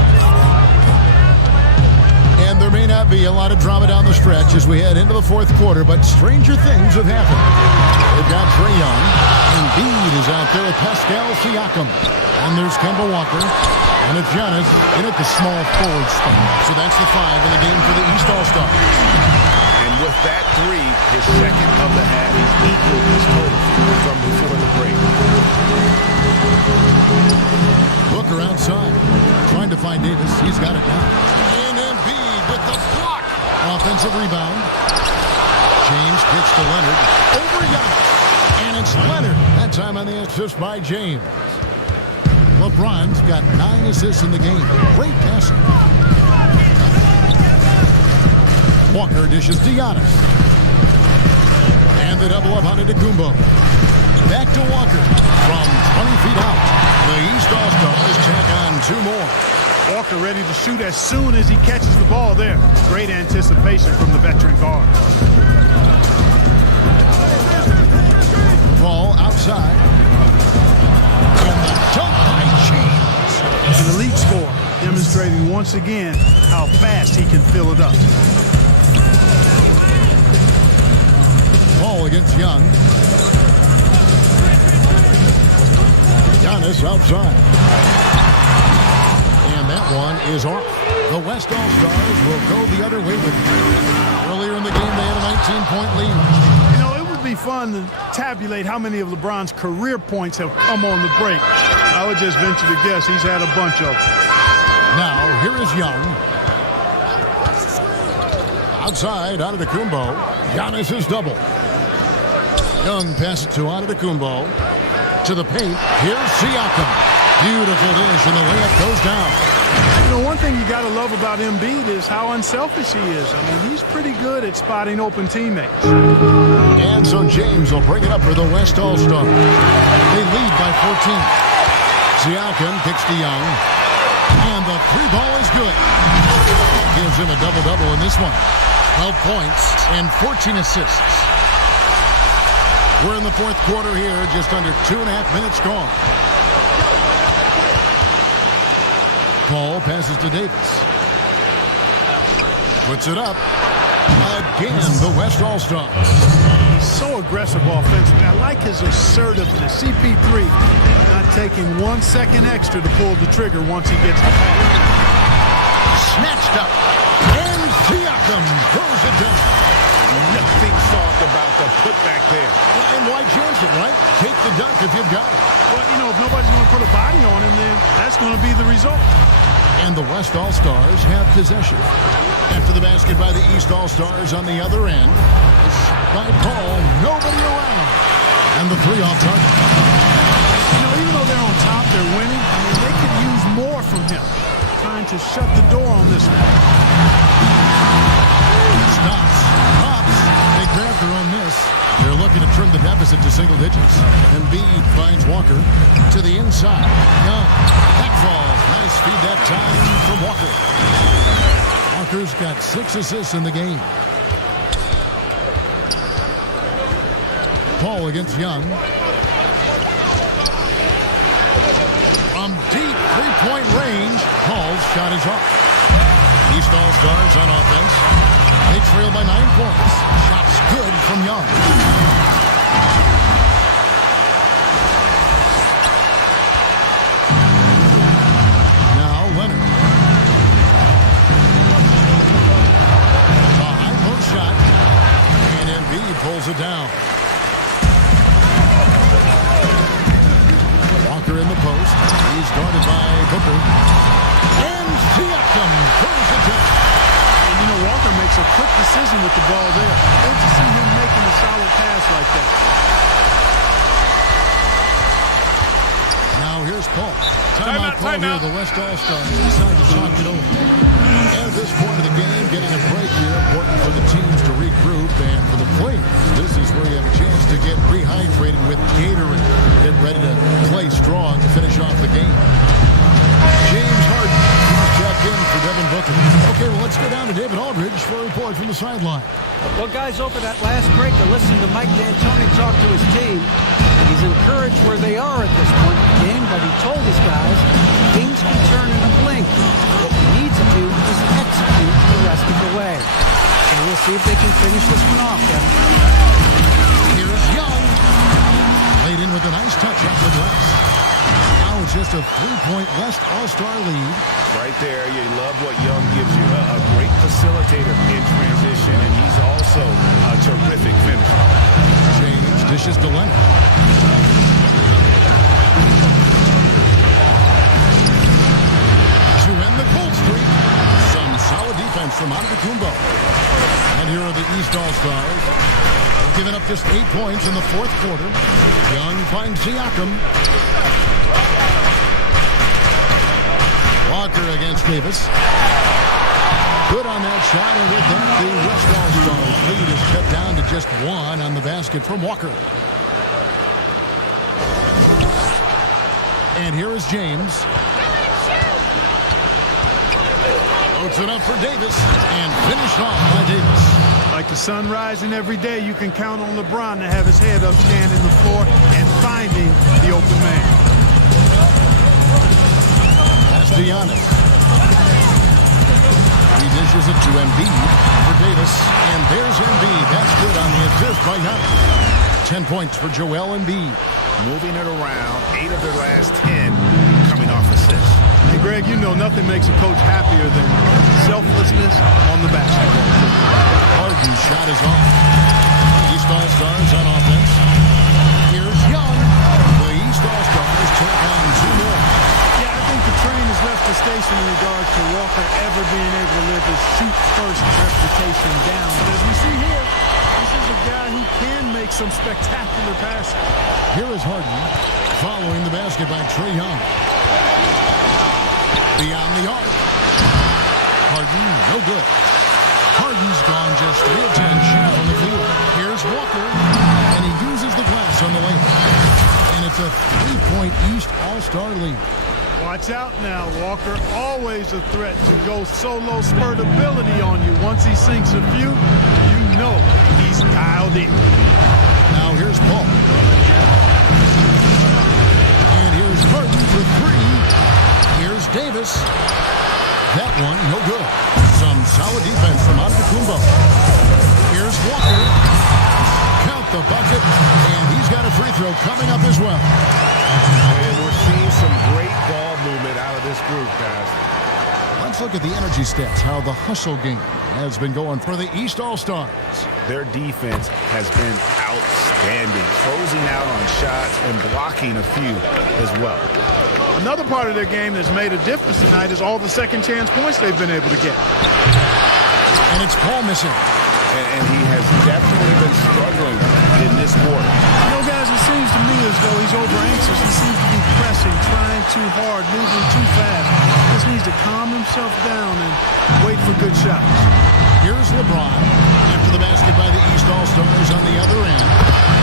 And there may not be a lot of drama down the stretch as we head into the fourth quarter, but stranger things have happened. They've got Trae Young. Embiid is out there with Pascal Siakam. And there's Kemba Walker. And it's Giannis in at the small forward spot. So that's the 5 in the game for the East All-Stars. And with that 3, his second of the half is equal his total from before the break. Booker outside. Trying to find Davis. He's got it now. And Embiid with the block. Offensive rebound. James kicks to Leonard. Over Giannis. And it's Leonard. That time on the assist by James. LeBron's got 9 assists in the game. Great passing. Walker dishes to Giannis. And the double up on Antetokounmpo. Back to Walker from 20 feet out. The East All-Stars tack on 2 more. Walker ready to shoot as soon as he catches the ball there. Great anticipation from the veteran guard. Ball outside. And the dunk by James. An elite scorer, demonstrating once again how fast he can fill it up. Ball against Young. Giannis outside. And that one is off. The West All-Stars will go the other way with it. Earlier in the game, they had a 19-point lead. You know, it would be fun to tabulate how many of LeBron's career points have come on the break. I would just venture to guess he's had a bunch of them. Now, here is Young. Outside, Antetokounmpo. Giannis is double. Young passes to Antetokounmpo. To the paint. Here's Siakam. Beautiful dish, and the layup goes down. You know, one thing you got to love about Embiid is how unselfish he is. I mean, he's pretty good at spotting open teammates. And so James will bring it up for the West All-Stars. They lead by 14. Siakam kicks to Young. And the 3-ball is good. Gives him a double-double in this one. 12 points and 14 assists. We're in the fourth quarter here, just under 2.5 minutes gone. Paul passes to Davis. Puts it up. Again, the West All-Stars. He's so aggressive offensively. I like his assertiveness. CP3 not taking 1 second extra to pull the trigger once he gets the pass. Snatched up. And Siakam throws it down. nothing soft about the putback there. And why chance it, right? Take the dunk if you've got it. Well, if nobody's going to put a body on him, then that's going to be the result. And the West All-Stars have possession. After the basket by the East All-Stars on the other end. By Paul, nobody around. And the three off target. Even though they're on top, they're winning. They could use more from him. Trying to shut the door on this one. Stops. Pops. They grab their own miss. They're looking to trim the deficit to single digits. Embiid finds Walker to the inside. Young. That falls. Nice feed that time from Walker. Walker's got 6 assists in the game. Paul against Young. From deep three-point range, Paul's shot is off. East All-Stars on offense. They trail by 9 points. Shot's good from Young. Now Leonard. A high post shot. And Embiid pulls it down. Walker in the post. He's guarded by Booker. And Siakam throws it down. And Walker makes a quick decision with the ball there. Good to see him making a solid pass like that. Now here's Paul. Timeout call here. The West All-Stars decide to talk it over. At this point of the game, getting a break here, important for the teams to regroup, and for the players, this is where you have a chance to get rehydrated with Gatorade. Get ready to play strong to finish off the game. James Harden, he's checked in for Devin Booker. Okay, well, let's go down to David Aldridge for a report from the sideline. Well, guys, over that last break, I listened to Mike D'Antoni talk to his team. He's encouraged where they are at this point in the game, but he told his guys things can turn in a blink. What we need to do is execute the rest of the way. So we'll see if they can finish this one off, Kevin. Here's Young. Laid in with a nice touch off the glass. Now it's just a 3-point West All-Star lead. Right there, you love what Young gives you. A great facilitator in transition, and he's also a terrific finisher. James dishes to Leonard. To end the cold streak, some solid defense from Antetokounmpo. And here are the East All-Stars. Giving up just 8 points in the fourth quarter. Young finds Siakam. Walker against Davis. Good on that shot, and with that, the West All-Stars lead is cut down to just 1 on the basket from Walker. And here is James. Loads it up for Davis, and finished off by Davis. Like the sun rising every day, you can count on LeBron to have his head up, scanning the floor, and finding the open man. That's Giannis. He dishes it to Embiid for Davis, and there's Embiid. That's good on the assist by Giannis. 10 points for Joel Embiid. Moving it around, 8 of their last 10 coming off assists. Hey, Greg, nothing makes a coach happier than selflessness on the basketball court. Harden's shot is off. East All-Stars on offense. Here's Young. The East All-Stars take on 2 more. Yeah, I think the train has left the station in regards to Walker ever being able to live his shoot-first reputation down. But as we see here, this is a guy who can make some spectacular passes. Here is Harden following the basket by Trae Young. Beyond the arc. Harden, no good. Harden's gone just 3 of 10 shooting on the field. Here's Walker, and he uses the glass on the layup. And it's a 3-point East All-Star lead. Watch out now, Walker. Always a threat to go solo spurt ability on you. Once he sinks a few, you know he's dialed in. Now here's Paul. And here's Harden for 3. Here's Davis. That one, no good. Some solid defense from Antetokounmpo. Here's Walker. Count the bucket, and he's got a free throw coming up as well. And we're seeing some great ball movement out of this group, guys. Let's look at the energy stats, how the hustle game has been going for the East All-Stars. Their defense has been outstanding, closing out on shots and blocking a few as well. Another part of their game that's made a difference tonight is all the second chance points they've been able to get. And it's Paul missing. And he has definitely been struggling in this quarter. You know, guys, it seems to me as though he's over anxious. He seems to be pressing, trying too hard, moving too fast. He just needs to calm himself down and wait for good shots. Here's Lebron after the basket by the East All-Stars on the other end.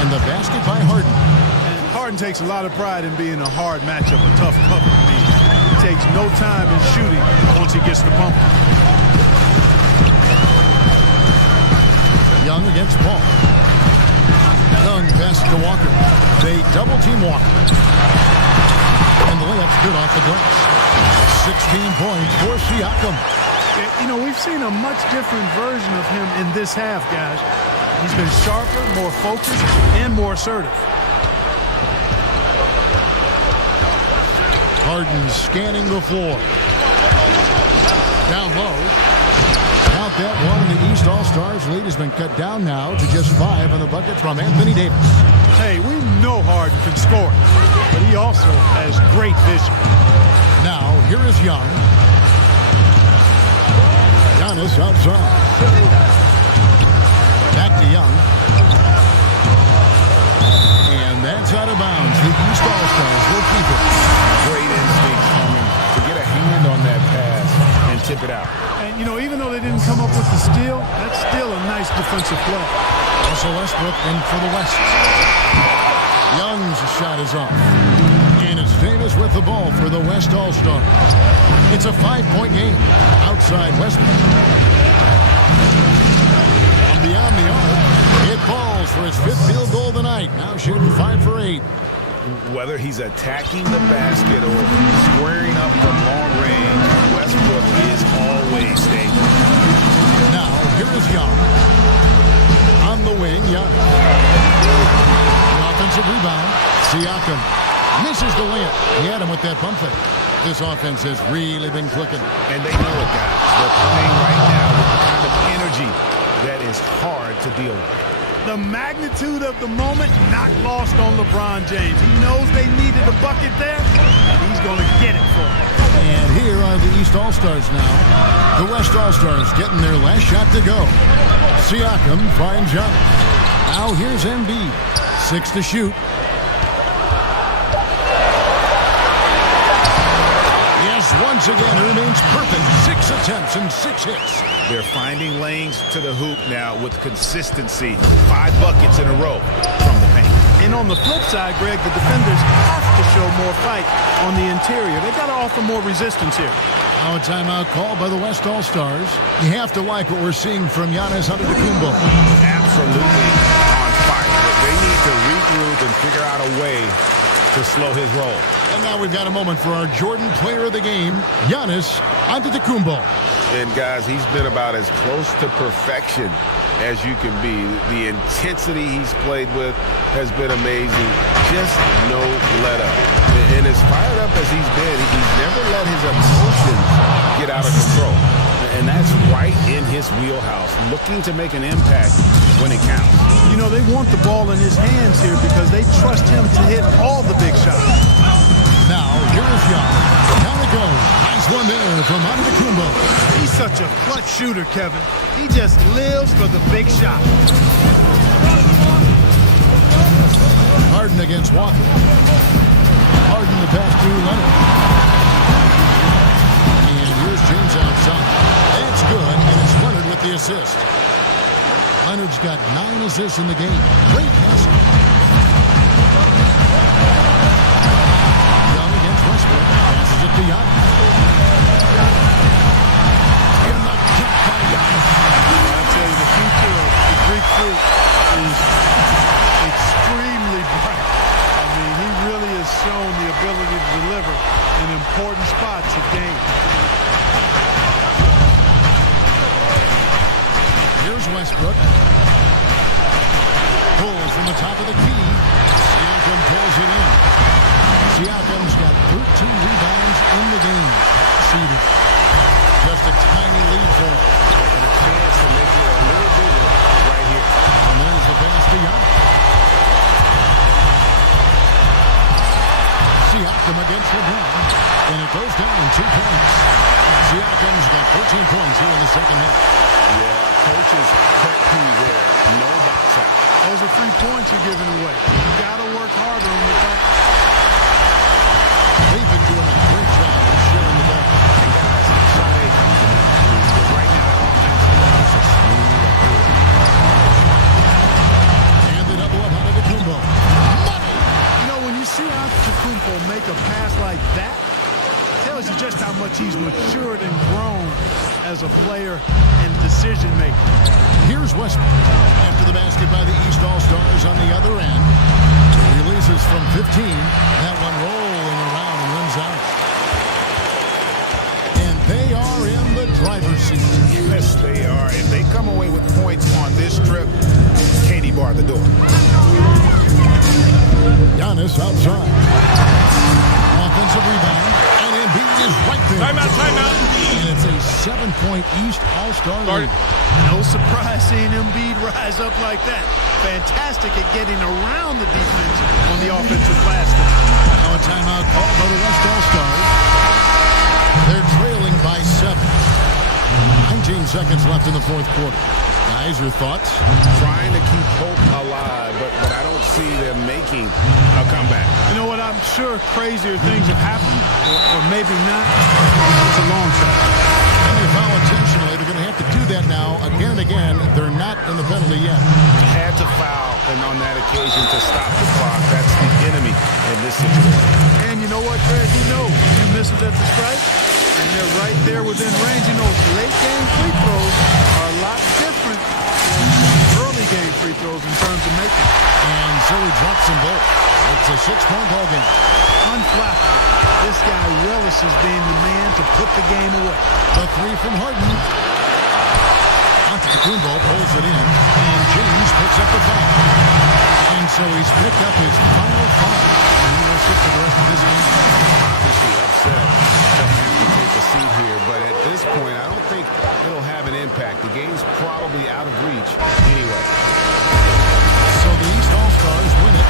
And the basket by Harden. And Harden takes a lot of pride in being a hard matchup, a tough cover. He takes no time in shooting once he gets the pump. Young against Paul. Young passes to Walker. They double-team Walker. And the layup's good off the glass. 16 points for Siakam. You know, we've seen a much different version of him in this half, guys. He's been sharper, more focused, and more assertive. Harden scanning the floor. Down low. Count that one, and the East All-Stars lead has been cut down now to just 5 on the bucket from Anthony Davis. Hey, we know Harden can score, but he also has great vision. Now, here is Young. Giannis outside. Back to Young. And that's out of bounds. The East All-Stars will keep it. Great instinct coming to get a hand on that pass and tip it out. And, you know, even though they didn't come up with the steal, that's still a nice defensive play. Russell Westbrook in for the West. Young's shot is off. And it's Davis with the ball for the West All-Stars. It's a 5-point game. Outside Westbrook. From beyond the arc, it falls for his 5th field goal of the night. Now shooting 5 for 8. Whether he's attacking the basket or squaring up from long range, Westbrook is always dangerous. Now, here is Young. On the wing, Young. The offensive rebound. Siakam misses the layup. He had him with that pump fake. This offense has really been clicking. And they know it, guys. They're playing right now with the kind of energy that is hard to deal with. The magnitude of the moment not lost on LeBron James. He knows they needed a bucket there, and he's going to get it for them. And here are the East All-Stars now. The West All-Stars getting their last shot to go. Siakam finds Giannis. Now here's Embiid. 6 to shoot. Yes, once again, it remains perfect. 6 attempts and 6 hits. They're finding lanes to the hoop now with consistency. 5 buckets in a row from the paint. And on the flip side, Greg, the defenders have to show more fight on the interior. They've got to offer more resistance here. Now a timeout call by the West All-Stars. You have to like what we're seeing from Giannis Antetokounmpo. Absolutely on fire. They need to regroup and figure out a way to slow his roll. And now we've got a moment for our Jordan player of the game, Giannis Antetokounmpo. And guys, he's been about as close to perfection as you can be. The intensity he's played with has been amazing. Just no let up. And as fired up as he's been, he's never let his emotions get out of control. And that's right in his wheelhouse, looking to make an impact when it counts. You know, they want the ball in his hands here because they trust him to hit all the big shots. Now, here is Young. Down it goes. Nice one there from Antetokounmpo. He's such a clutch shooter, Kevin. He just lives for the big shot. Harden against Walker. Harden the pass to Leonard. And here's James outside. That's good, and it's Leonard with the assist. Leonard's got 9 assists in the game. Great passing. Young against Westbrook. Passes it to Giannis. In the kick by Giannis. I tell you, the future of the Greek freak is extremely bright. I mean, he really has shown the ability to deliver in important spots of games. Here's Westbrook. Pulls from the top of the key. Siakam pulls it in. Siakam's got 13 rebounds in the game. Seated. just a tiny lead for him. And a chance to make it a little bigger right here. And there's the pass to Giannis. Siakam against LeBron. And it goes down 2 points. Siakam's got 14 points here in the second half. Yeah, coach's pet peeve there. No box out. Those are 3 points you're giving away. You got to work harder on the back. They've been doing a great job of sharing the ball. And guys, Sunday comes to me. Because right now, that offense is just smooth operating. And the double up out of the Kumbo. Money! You know, when you see Antetokounmpo make a pass like that, it tells you just how much he's matured and grown as a player and decision maker. Here's Westbrook. After the basket by the East All-Stars on the other end. Releases from 15. That one rolling around and runs out. And they are in the driver's seat. Yes, they are. If they come away with points on this trip, Katie barred the door. Giannis outside. Offensive rebound. And Embiid is right there. Timeout. And it's a 7-point East All-Star lead. No surprise seeing Embiid rise up like that. Fantastic at getting around the defense on the offensive basket. Now a timeout called by the West All-Stars. They're trailing by 7. 19 seconds left in the fourth quarter. Guys, your thoughts? Trying to keep hope alive, but I don't see them making a comeback. You know what? I'm sure crazier things have happened, or maybe not. It's a long shot. And they foul intentionally. They're going to have to do that now again and again. They're not in the penalty yet. Had to foul, and on that occasion to stop the clock. That's the enemy in this situation. And you know what, Greg? You know, you miss it at the stripe, and they're right there within range. You know, late game free throws are a lot different than early game free throws in terms of making. And so he drops them both. It's a 6-point ball game. Unflappable. This guy relishes being the man to put the game away. The 3 from Harden. Antetokounmpo pulls it in, and James picks up the foul. And so he's picked up his final foul. And he will sit for the rest of this game. Obviously upset to have to take a seat here, but at this point, I don't think it'll have an impact. The game's probably out of reach anyway. So the East All-Stars win it.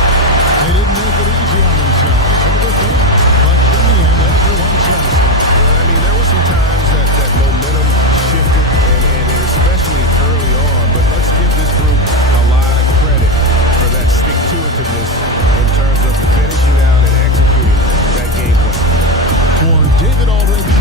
They didn't make it easy on themselves or their team, but in the end, everyone's satisfied. Well, I mean, there were some times that momentum shifted, and especially early on, but let's give this group a lot of credit for that stick-to-itiveness in terms of finishing out and executing that game plan. For David Aldridge